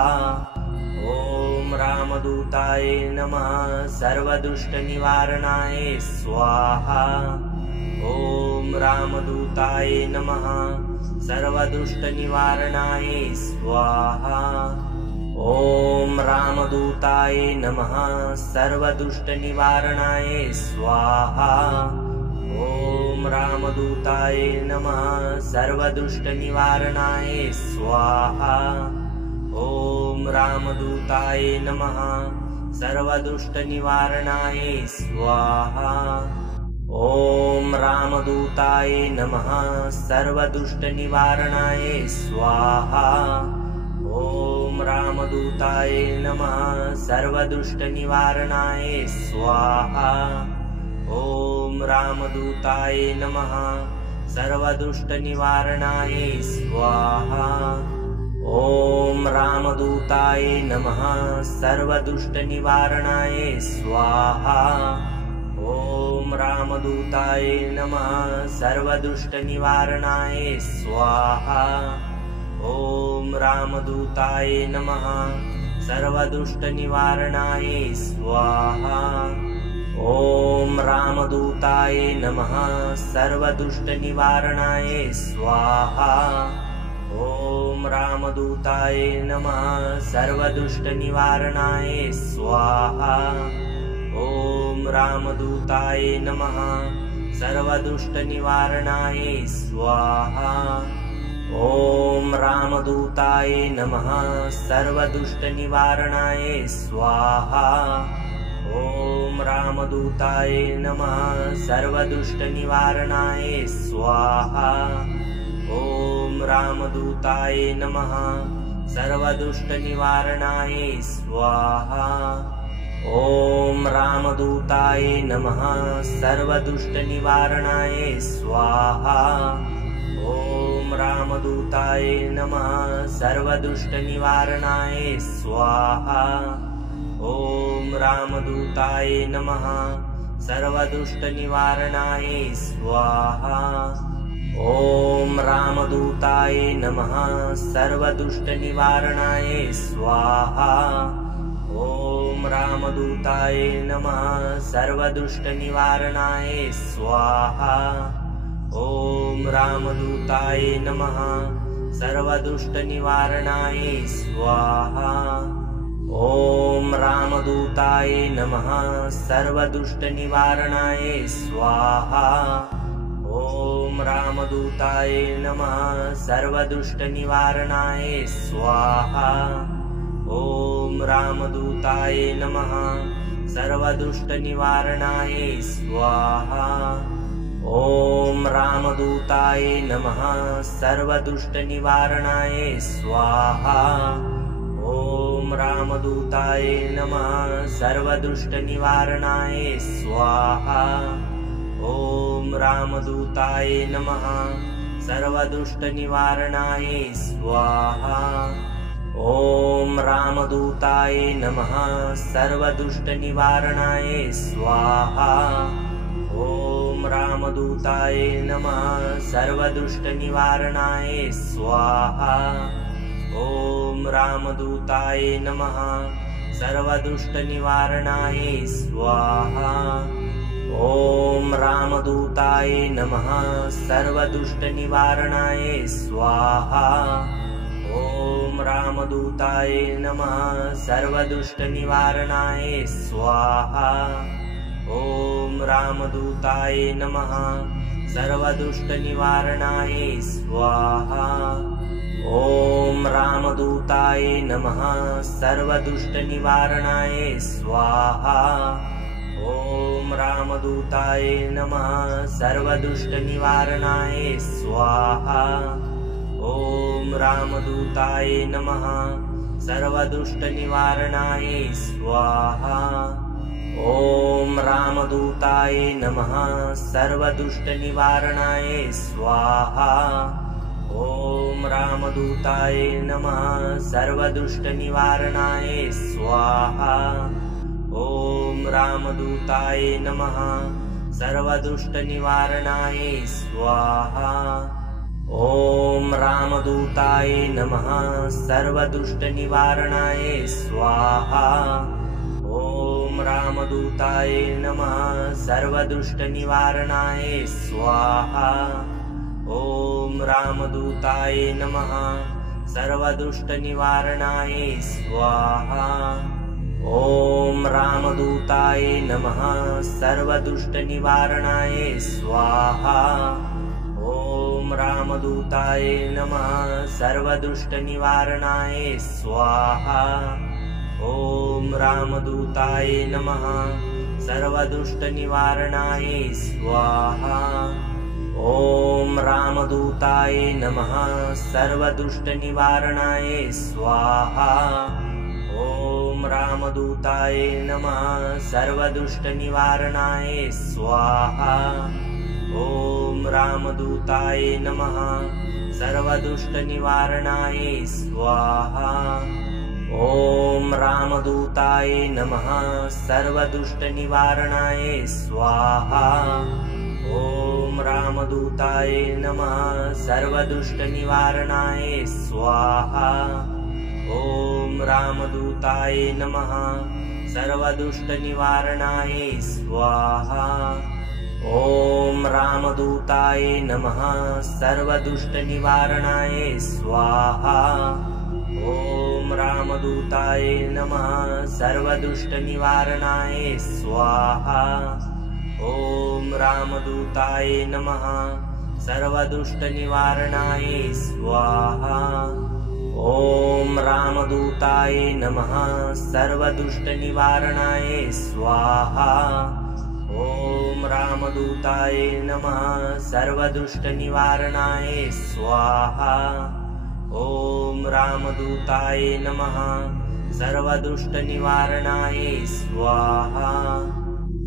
ॐ रामदूताय नमः सर्वदुष्टनिवारणाय स्वाहा। ॐ रामदूताय नमः सर्वदुष्टनिवारणाय स्वाहा। ॐ रामदूताय नमः सर्वदुष्टनिवारणाय स्वाहा। ॐ रामदूताय नमः सर्वदुष्टनिवारणाय स्वाहा। ॐ रामदूताय नमः सर्वदुष्टनिवारणाय स्वाहा। ॐ रामदूताय नमः सर्वदुष्टनिवारणाय स्वाहा। ॐ रामदूताय नमः सर्वदुष्टनिवारणाय स्वाहा। ॐ रामदूताय नमः सर्वदुष्टनिवारणाय स्वाहा। ॐ रामदूताय नमः सर्वदुष्टनिवारणाय स्वाहा। ॐ रामदूताय नमः सर्वदुष्टनिवारणाय स्वाहा। ॐ रामदूताय नमः सर्वदुष्टनिवारणाय स्वाहा। ॐ रामदूताय नमः सर्वदुष्टनिवारणाय स्वाहा। ॐ रामदूताय नमः सर्वदुष्टनिवारणाय स्वाहा। ॐ रामदूताय नमः सर्वदुष्टनिवारणाय स्वाहा। ॐ रामदूताय नमः सर्वदुष्टनिवारणाय स्वाहा। ॐ रामदूताय नमः सर्वदुष्टनिवारणाय स्वाहा। ॐ रामदूताय नमः सर्वदुष्टनिवारणाय स्वाहा। ॐ रामदूताय नमः सर्वदुष्टनिवारणाय स्वाहा। ॐ रामदूताय नमः सर्वदुष्टनिवारणाय स्वाहा। ॐ रामदूताय नमः सर्वदुष्टनिवारणाय स्वाहा। ॐ रामदूताय नमः सर्वदुष्टनिवारणाय स्वाहा। ॐ रामदूताय नमः सर्वदुष्टनिवारणाय स्वाहा। ॐ रामदूताय नमः सर्वदुष्टनिवारणाय स्वाहा। ॐ रामदूताय नमः सर्वदुष्टनिवारणाय स्वाहा। ॐ रामदूताय नमः सर्वदुष्टनिवारणाय स्वाहा। ॐ रामदूताय नमः सर्वदुष्टनिवारणाय स्वाहा। ॐ रामदूताय नमः सर्वदुष्टनिवारणाय स्वाहा। ॐ रामदूताय नमः सर्वदुष्टनिवारणाय स्वाहा। ॐ रामदूताय नमः सर्वदुष्टनिवारणाय स्वाहा। ॐ रामदूताय नमः सर्वदुष्टनिवारणाय स्वाहा। ॐ रामदूताय नमः सर्वदुष्टनिवारणाय स्वाहा। ॐ रामदूताय नमः सर्वदुष्टनिवारणाय स्वाहा। ॐ रामदूताय नमः सर्वदुष्टनिवारणाय स्वाहा। ॐ रामदूताय नमः सर्वदुष्टनिवारणाय स्वाहा। ॐ रामदूताय नमः सर्वदुष्टनिवारणाय स्वाहा। ॐ रामदूताय नमः सर्वदुष्टनिवारणाय स्वाहा। ॐ रामदूताय नमः सर्वदुष्टनिवारणाय स्वाहा। ॐ रामदूताय नमः सर्वदुष्टनिवारणाय स्वाहा। ॐ रामदूताय नमः सर्वदुष्टनिवारणाय स्वाहा। ॐ रामदूताय नमः सर्वदुष्टनिवारणाय स्वाहा। ॐ रामदूताय नमः सर्वदुष्टनिवारणाय स्वाहा। ॐ रामदूताय नमः सर्वदुष्टनिवारणाय स्वाहा। ॐ रामदूताय नमः सर्वदुष्टनिवारणाय स्वाहा। ॐ रामदूताय नमः सर्वदुष्टनिवारणाय स्वाहा। ॐ रामदूताय नमः सर्वदुष्टनिवारणाय स्वाहा। ॐ रामदूताय नमः सर्वदुष्टनिवारणाय स्वाहा। ॐ रामदूताय नमः सर्वदुष्टनिवारणाय स्वाहा। ॐ रामदूताय नमः सर्वदुष्टनिवारणाय स्वाहा। ॐ रामदूताय नमः सर्वदुष्टनिवारणाय स्वाहा। ॐ रामदूताय नमः सर्वदुष्टनिवारणाय स्वाहा। ॐ रामदूताय नमः सर्वदुष्टनिवारणाय स्वाहा। ॐ रामदूताय नमः सर्वदुष्टनिवारणाय स्वाहा। ॐ रामदूताय नमः सर्वदुष्टनिवारणाय स्वाहा। ॐ रामदूताय नमः सर्वदुष्टनिवारणाय स्वाहा। ॐ रामदूताय नमः सर्वदुष्टनिवारणाय स्वाहा। ॐ रामदूताय नमः सर्वदुष्टनिवारणाय स्वाहा। ॐ रामदूताय नमः सर्वदुष्टनिवारणाय स्वाहा। ॐ रामदूताय नमः सर्वदुष्टनिवारणाय स्वाहा। ॐ रामदूताय नमः सर्वदुष्टनिवारणाय स्वाहा।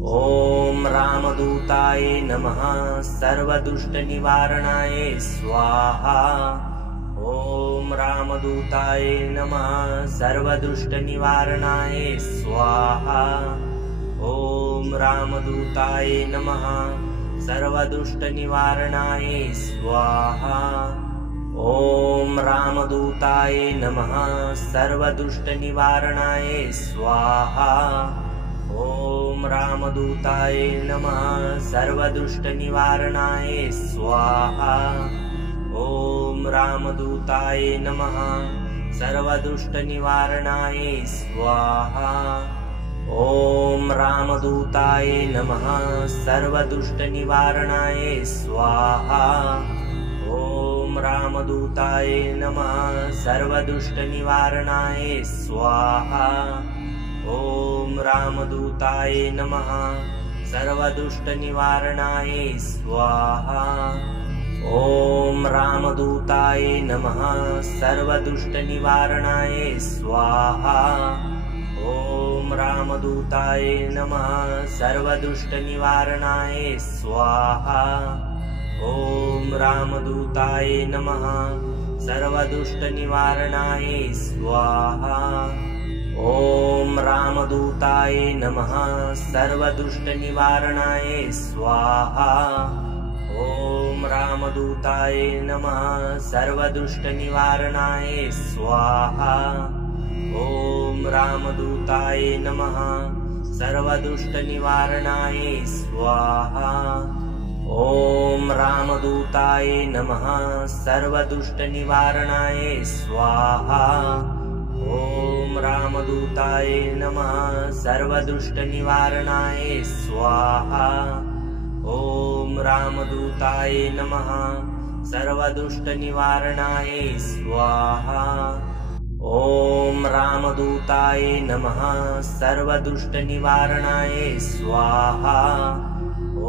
ॐ रामदूताय नमः सर्वदुष्टनिवारणाय स्वाहा। ॐ रामदूताय नमः सर्वदुष्टनिवारणाय स्वाहा। ॐ रामदूताय नमः सर्वदुष्टनिवारणाय स्वाहा। ॐ रामदूताय नमः सर्वदुष्टनिवारणाय स्वाहा। ॐ रामदूताय नमः सर्वदुष्टनिवारणाय स्वाहा। ॐ रामदूताय नमः सर्वदुष्टनिवारणाय स्वाहा। ॐ रामदूताय नमः सर्वदुष्टनिवारणाय स्वाहा। ॐ रामदूताय नमः सर्वदुष्टनिवारणाय स्वाहा। ॐ रामदूताय नमः सर्वदुष्टनिवारणाय स्वाहा। ॐ रामदूताय नमः सर्वदुष्टनिवारणाय स्वाहा। ॐ रामदूताय नमः सर्वदुष्टनिवारणाय स्वाहा। ॐ रामदूताय नमः सर्वदुष्टनिवारणाय स्वाहा। ॐ रामदूताय नमः सर्वदुष्टनिवारणाय स्वाहा। ॐ रामदूताय नमः सर्वदुष्टनिवारणाय स्वाहा। ॐ रामदूताय नमः सर्वदुष्टनिवारणाय स्वाहा। ॐ रामदूताय नमः सर्वदुष्टनिवारणाय स्वाहा। ॐ रामदूताय नमः सर्वदुष्टनिवारणाय स्वाहा। ॐ रामदूताय नमः सर्वदुष्टनिवारणाय स्वाहा। ॐ रामदूताय नमः सर्वदुष्टनिवारणाय स्वाहा। ॐ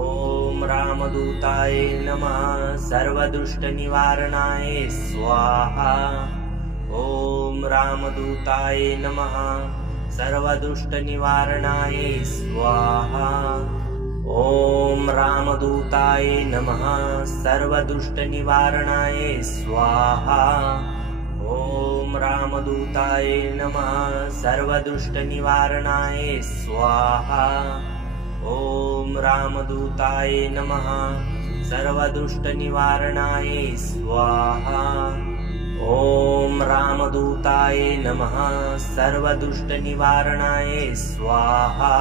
रामदूताय नमः सर्वदुष्टनिवारणाय स्वाहा। ॐ रामदूताय नमः सर्वदुष्टनिवारणाय स्वाहा। ॐ रामदूताय नमः सर्वदुष्टनिवारणाय स्वाहा। ॐ रामदूताय नमः सर्वदुष्टनिवारणाय स्वाहा। ॐ रामदूताय नमः सर्वदुष्टनिवारणाय स्वाहा। ॐ रामदूताय नमः सर्वदुष्टनिवारणाय स्वाहा।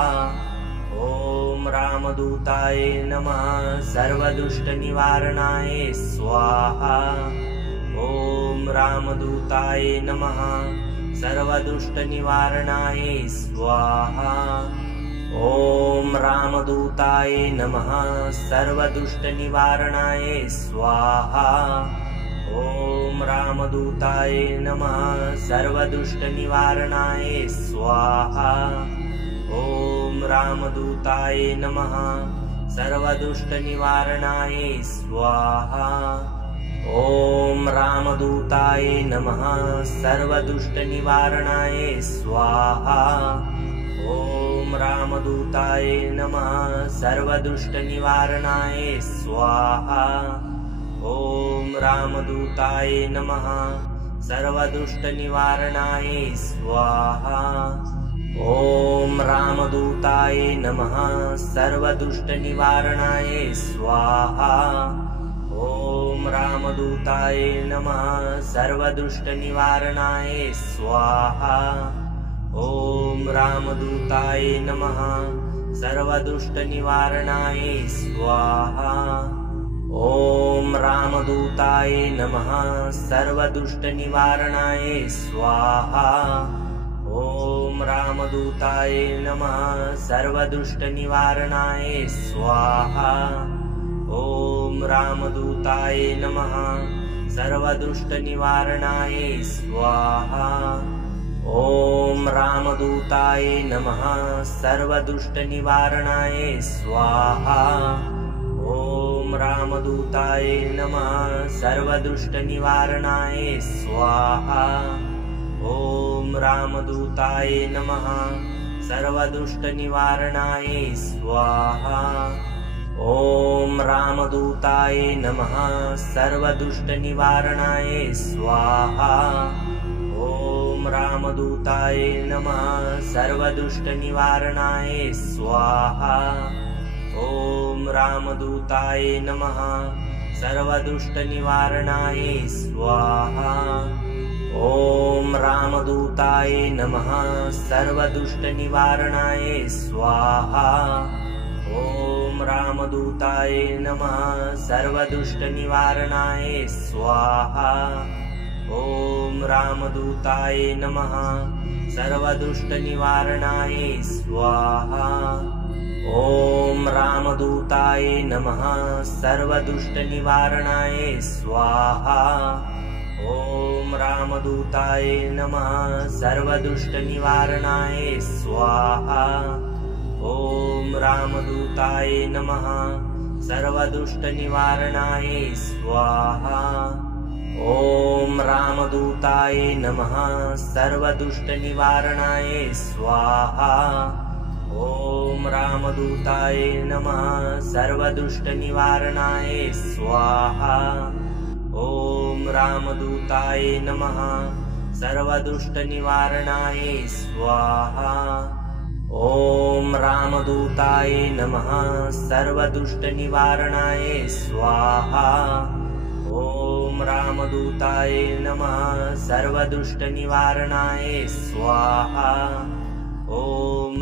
ॐ रामदूताय नमः सर्वदुष्टनिवारणाय स्वाहा। ॐ रामदूताय नमः सर्वदुष्टनिवारणाय स्वाहा। ॐ रामदूताय नमः सर्वदुष्टनिवारणाय स्वाहा। ॐ रामदूताय नमः सर्वदुष्टनिवारणाय स्वाहा। ॐ रामदूताय नमः सर्वदुष्टनिवारणाय स्वाहा। ॐ रामदूताय नमः सर्वदुष्टनिवारणाय स्वाहा। ॐ रामदूताय नमः सर्वदुष्टनिवारणाय स्वाहा। ॐ रामदूताय नमः सर्वदुष्टनिवारणाय स्वाहा। ॐ रामदूताय नमः सर्वदुष्टनिवारणाय स्वाहा। ॐ रामदूताय नमः सर्वदुष्टनिवारणाय स्वाहा। ॐ रामदूताय नमः सर्वदुष्टनिवारणाय स्वाहा। ॐ रामदूताय नमः सर्वदुष्टनिवारणाय स्वाहा। ॐ रामदूताय नमः सर्वदुष्टनिवारणाय स्वाहा। ॐ रामदूताय नमः सर्वदुष्टनिवारणाय स्वाहा। ॐ रामदूताय नमः सर्वदुष्टनिवारणाय स्वाहा। ॐ रामदूताय नमः सर्वदुष्टनिवारणाय स्वाहा। ॐ रामदूताय नमः सर्वदुष्टनिवारणाय स्वाहा। ॐ रामदूताय नमः सर्वदुष्टनिवारणाय स्वाहा। ॐ रामदूताय नमः सर्वदुष्टनिवारणाय स्वाहा। ॐ रामदूताय नमः सर्वदुष्टनिवारणाय स्वाहा। ॐ रामदूताय नमः सर्वदुष्टनिवारणाय स्वाहा। ॐ रामदूताय नमः सर्वदुष्टनिवारणाय स्वाहा। ॐ रामदूताय नमः सर्वदुष्टनिवारणाय स्वाहा। ॐ रामदूताय नमः सर्वदुष्टनिवारणाय स्वाहा। ॐ रामदूताय नमः सर्वदुष्टनिवारणाय स्वाहा। ॐ रामदूताय नमः सर्वदुष्टनिवारणाय स्वाहा। ॐ रामदूताय नमः सर्वदुष्टनिवारणाय स्वाहा। ॐ रामदूताय नमः सर्वदुष्टनिवारणाय स्वाहा। ॐ रामदूताय नमः सर्वदुष्टनिवारणाय स्वाहा। ॐ रामदूताय नमः सर्वदुष्टनिवारणाय स्वाहा। ॐ रामदूताय नमः सर्वदुष्टनिवारणाय स्वाहा। ॐ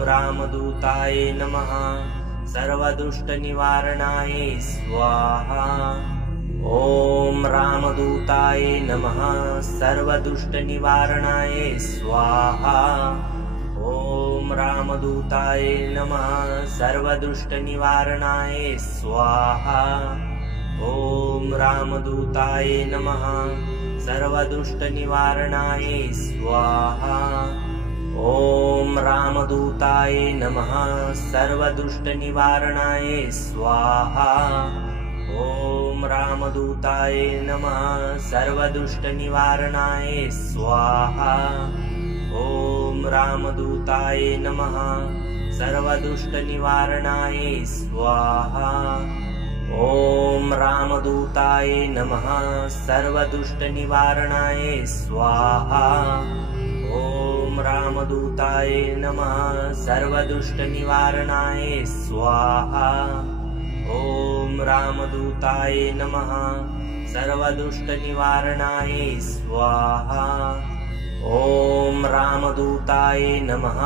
रामदूताय नमः सर्वदुष्टनिवारणाय स्वाहा। ॐ रामदूताय नमः सर्वदुष्टनिवारणाय स्वाहा। ॐ रामदूताय नमः सर्वदुष्टनिवारणाय स्वाहा। ॐ रामदूताय नमः सर्वदुष्टनिवारणाय स्वाहा। ॐ रामदूताय नमः सर्वदुष्टनिवारणाय स्वाहा। ॐ रामदूताय नमः सर्वदुष्टनिवारणाय स्वाहा। ॐ रामदूताय नमः सर्वदुष्टनिवारणाय स्वाहा। ॐ रामदूताय नमः सर्वदुष्टनिवारणाय स्वाहा। ॐ रामदूताय नमः सर्वदुष्टनिवारणाय स्वाहा। ॐ रामदूताय नमः सर्वदुष्टनिवारणाय स्वाहा। ॐ रामदूताय नमः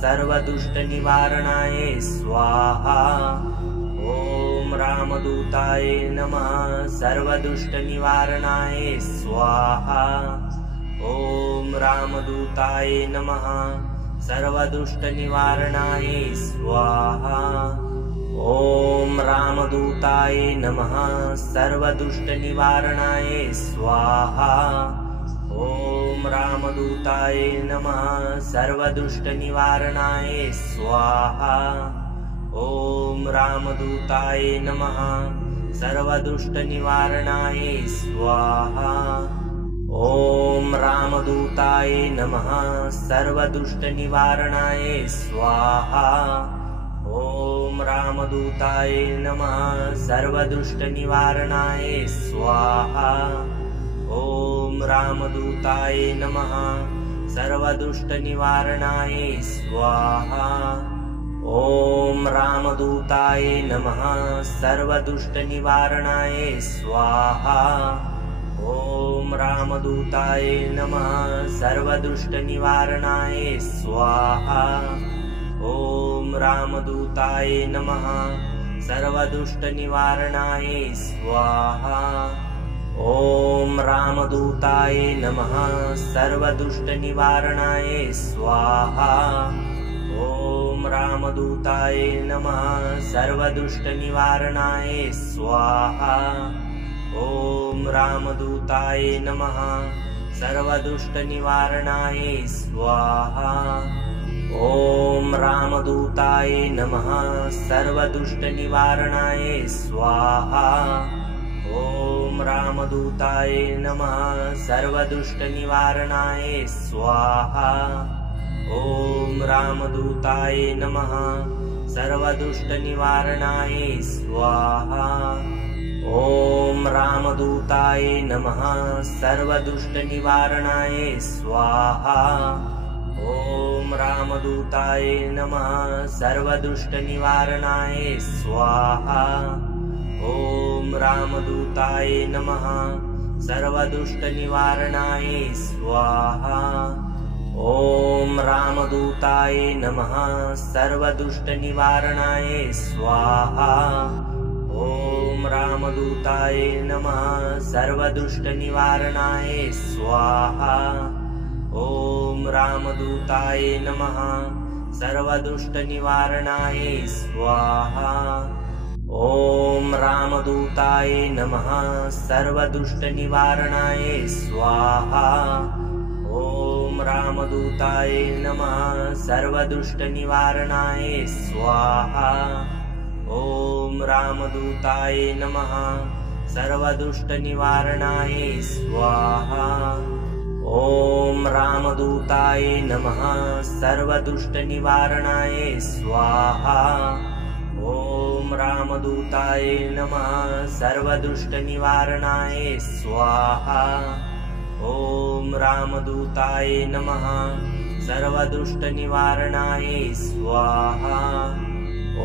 सर्वदुष्टनिवारणाय स्वाहा। ॐ रामदूताय नमः सर्वदुष्टनिवारणाय स्वाहा। ॐ रामदूताय नमः सर्वदुष्टनिवारणाय स्वाहा। ॐ रामदूताय नमः सर्वदुष्टनिवारणाय स्वाहा। ॐ रामदूताय नमः सर्वदुष्टनिवारणाय स्वाहा। ॐ रामदूताय नमः सर्वदुष्टनिवारणाय स्वाहा। ॐ रामदूताय नमः सर्वदुष्टनिवारणाय स्वाहा। ॐ रामदूताय नमः सर्वदुष्टनिवारणाय स्वाहा। ॐ रामदूताय नमः सर्वदुष्टनिवारणाय स्वाहा। ॐ रामदूताय नमः सर्वदुष्टनिवारणाय स्वाहा। ॐ रामदूताय नमः सर्वदुष्टनिवारणाय स्वाहा। ॐ रामदूताय नमः सर्वदुष्टनिवारणाय स्वाहा। ॐ रामदूताय नमः सर्वदुष्टनिवारणाय स्वाहा। ॐ रामदूताय नमः सर्वदुष्टनिवारणाय स्वाहा। ॐ रामदूताय नमः सर्वदुष्टनिवारणाय स्वाहा। ॐ रामदूताय नमः सर्वदुष्टनिवारणाय स्वाहा। ॐ रामदूताय नमः सर्वदुष्टनिवारणाय स्वाहा। ॐ रामदूताय नमः सर्वदुष्टनिवारणाय स्वाहा। ॐ रामदूताय नमः सर्वदुष्टनिवारणाय स्वाहा। ॐ रामदूताय नमः सर्वदुष्टनिवारणाय स्वाहा। ॐ रामदूताय नमः सर्वदुष्टनिवारणाय स्वाहा। ॐ रामदूताय नमः सर्वदुष्टनिवारणाय स्वाहा। ॐ रामदूताय नमः सर्वदुष्टनिवारणाय स्वाहा। ॐ रामदूताय नमः सर्वदुष्टनिवारणाय स्वाहा। ॐ रामदूताय नमः सर्वदुष्टनिवारणाय स्वाहा। ॐ रामदूताय नमः सर्वदुष्टनिवारणाय स्वाहा। ॐ रामदूताय नमः सर्वदुष्टनिवारणाय स्वाहा। ॐ रामदूताय नमः सर्वदुष्टनिवारणाय स्वाहा। ॐ रामदूताय नमः सर्वदुष्टनिवारणाय स्वाहा। ॐ रामदूताय नमः सर्वदुष्टनिवारणाय स्वाहा। ॐ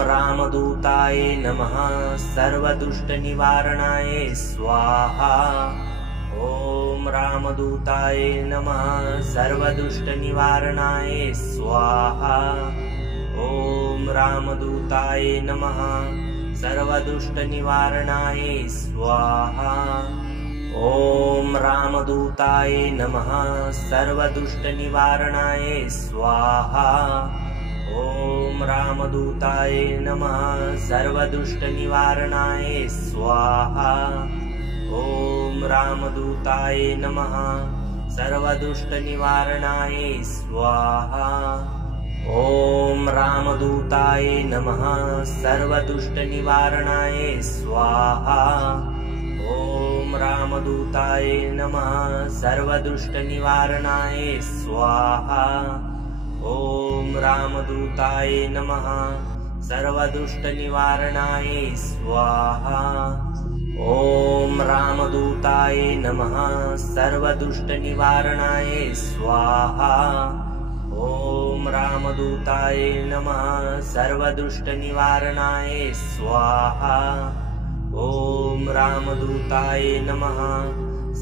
रामदूताय नमः सर्वदुष्टनिवारणाय स्वाहा। ॐ रामदूताय नमः सर्वदुष्टनिवारणाय स्वाहा। ॐ रामदूताय नमः सर्वदुष्टनिवारणाय स्वाहा। ॐ रामदूताय नमः सर्वदुष्टनिवारणाय स्वाहा। ॐ रामदूताय नमः सर्वदुष्टनिवारणाय स्वाहा। ॐ रामदूताय नमः सर्वदुष्टनिवारणाय स्वाहा। ॐ रामदूताय नमः सर्वदुष्टनिवारणाय स्वाहा। ॐ रामदूताय नमः सर्वदुष्टनिवारणाय स्वाहा। ॐ रामदूताय नमः सर्वदुष्टनिवारणाय स्वाहा। ॐ रामदूताय नमः सर्वदुष्टनिवारणाय स्वाहा। ॐ रामदूताय नमः सर्वदुष्टनिवारणाय स्वाहा। ॐ रामदूताय नमः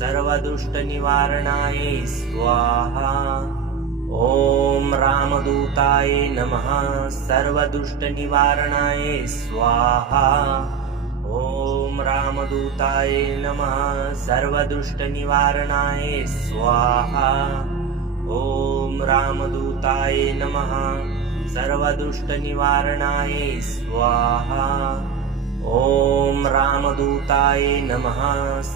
सर्वदुष्टनिवारणाय स्वाहा। ॐ रामदूताय नमः सर्वदुष्टनिवारणाय स्वाहा। ॐ रामदूताय नमः सर्वदुष्टनिवारणाय स्वाहा। ॐ रामदूताय नमः सर्वदुष्टनिवारणाय स्वाहा। ॐ रामदूताय नमः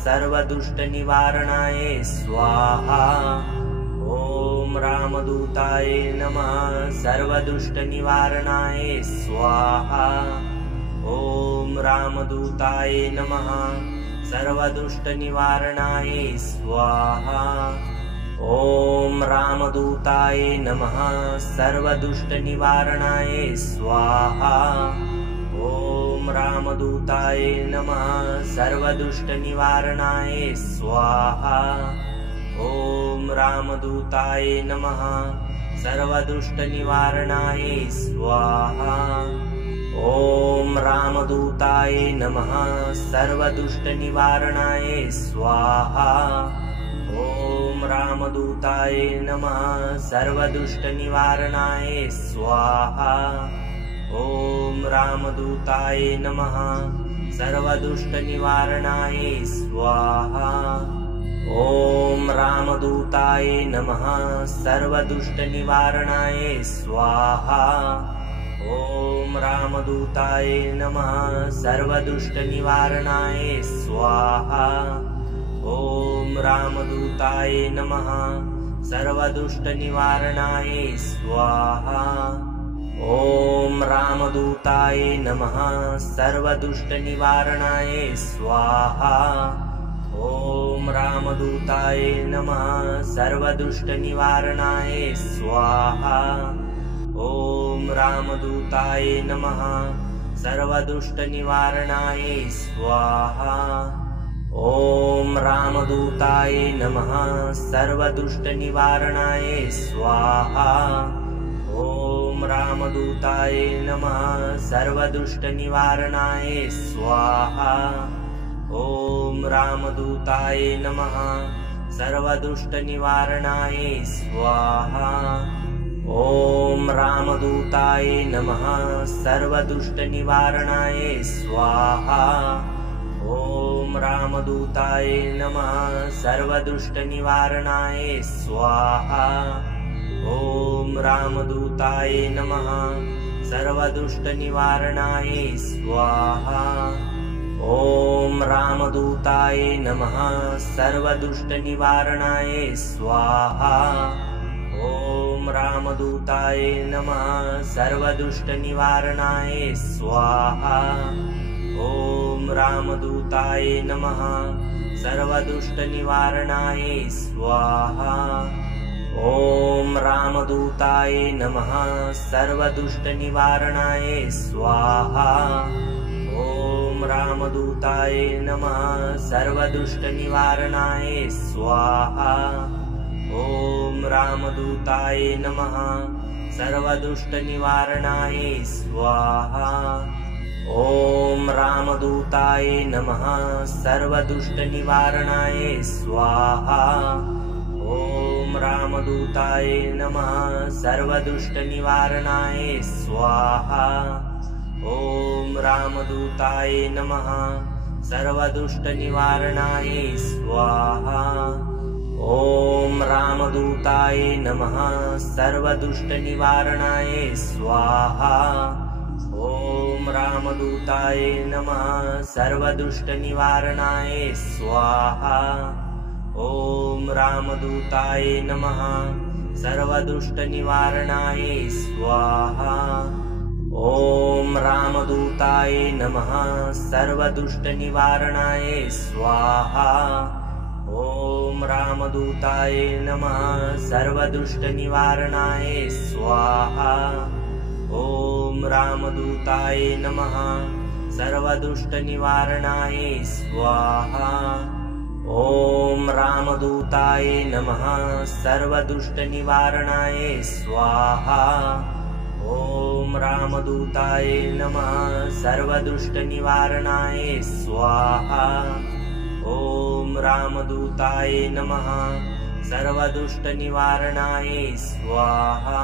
सर्वदुष्टनिवारणाय स्वाहा। ॐ रामदूताय नमः सर्वदुष्टनिवारणाय स्वाहा। ॐ रामदूताय नमः सर्वदुष्टनिवारणाय स्वाहा। ॐ रामदूताय नमः सर्वदुष्टनिवारणाय स्वाहा। ॐ रामदूताय नमः सर्वदुष्टनिवारणाय स्वाहा। ॐ रामदूताय नमः सर्वदुष्टनिवारणाय स्वाहा। ॐ रामदूताय नमः सर्वदुष्टनिवारणाय स्वाहा। ॐ रामदूताय नमः सर्वदुष्टनिवारणाय स्वाहा। ॐ रामदूताय नमः सर्वदुष्टनिवारणाय स्वाहा। ॐ रामदूताय नमः सर्वदुष्टनिवारणाय स्वाहा। ॐ रामदूताय नमः सर्वदुष्टनिवारणाय स्वाहा। ॐ रामदूताय नमः सर्वदुष्टनिवारणाय स्वाहा। ॐ रामदूताय नमः सर्वदुष्टनिवारणाय स्वाहा। ॐ रामदूताय नमः सर्वदुष्टनिवारणाय स्वाहा। ॐ रामदूताय नमः सर्वदुष्टनिवारणाय स्वाहा। ॐ रामदूताय नमः सर्वदुष्टनिवारणाय स्वाहा। ॐ रामदूताय नमः सर्वदुष्टनिवारणाय स्वाहा। ॐ रामदूताय नमः सर्वदुष्टनिवारणाय स्वाहा। ॐ रामदूताय नमः सर्वदुष्टनिवारणाय स्वाहा। ॐ रामदूताय नमः सर्वदुष्टनिवारणाय स्वाहा। ॐ रामदूताय नमः सर्वदुष्टनिवारणाय स्वाहा। ॐ रामदूताय नमः सर्वदुष्टनिवारणाय स्वाहा। ॐ रामदूताय नमः सर्वदुष्टनिवारणाय स्वाहा। ॐ रामदूताय नमः सर्वदुष्टनिवारणाय स्वाहा। ॐ रामदूताय नमः सर्वदुष्टनिवारणाय स्वाहा। ॐ रामदूताय नमः सर्वदुष्टनिवारणाय स्वाहा। ॐ रामदूताय नमः सर्वदुष्टनिवारणाय स्वाहा। ॐ रामदूताय नमः सर्वदुष्टनिवारणाय स्वाहा। ॐ रामदूताय नमः सर्वदुष्टनिवारणाय स्वाहा। ॐ रामदूताय नमः सर्वदुष्टनिवारणाय स्वाहा। ॐ रामदूताय नमः सर्वदुष्टनिवारणाय स्वाहा। ॐ रामदूताय नमः सर्वदुष्टनिवारणाय स्वाहा। ॐ रामदूताय नमः सर्वदुष्टनिवारणाय स्वाहा। ॐ रामदूताय नमः सर्वदुष्टनिवारणाय स्वाहा। ॐ रामदूताय नमः सर्वदुष्टनिवारणाय स्वाहा। ॐ रामदूताय नमः सर्वदुष्टनिवारणाय स्वाहा। ॐ रामदूताय नमः सर्वदुष्टनिवारणाय स्वाहा। ॐ रामदूताय नमः सर्वदुष्टनिवारणाय स्वाहा। ॐ रामदूताय नमः सर्वदुष्टनिवारणाय स्वाहा।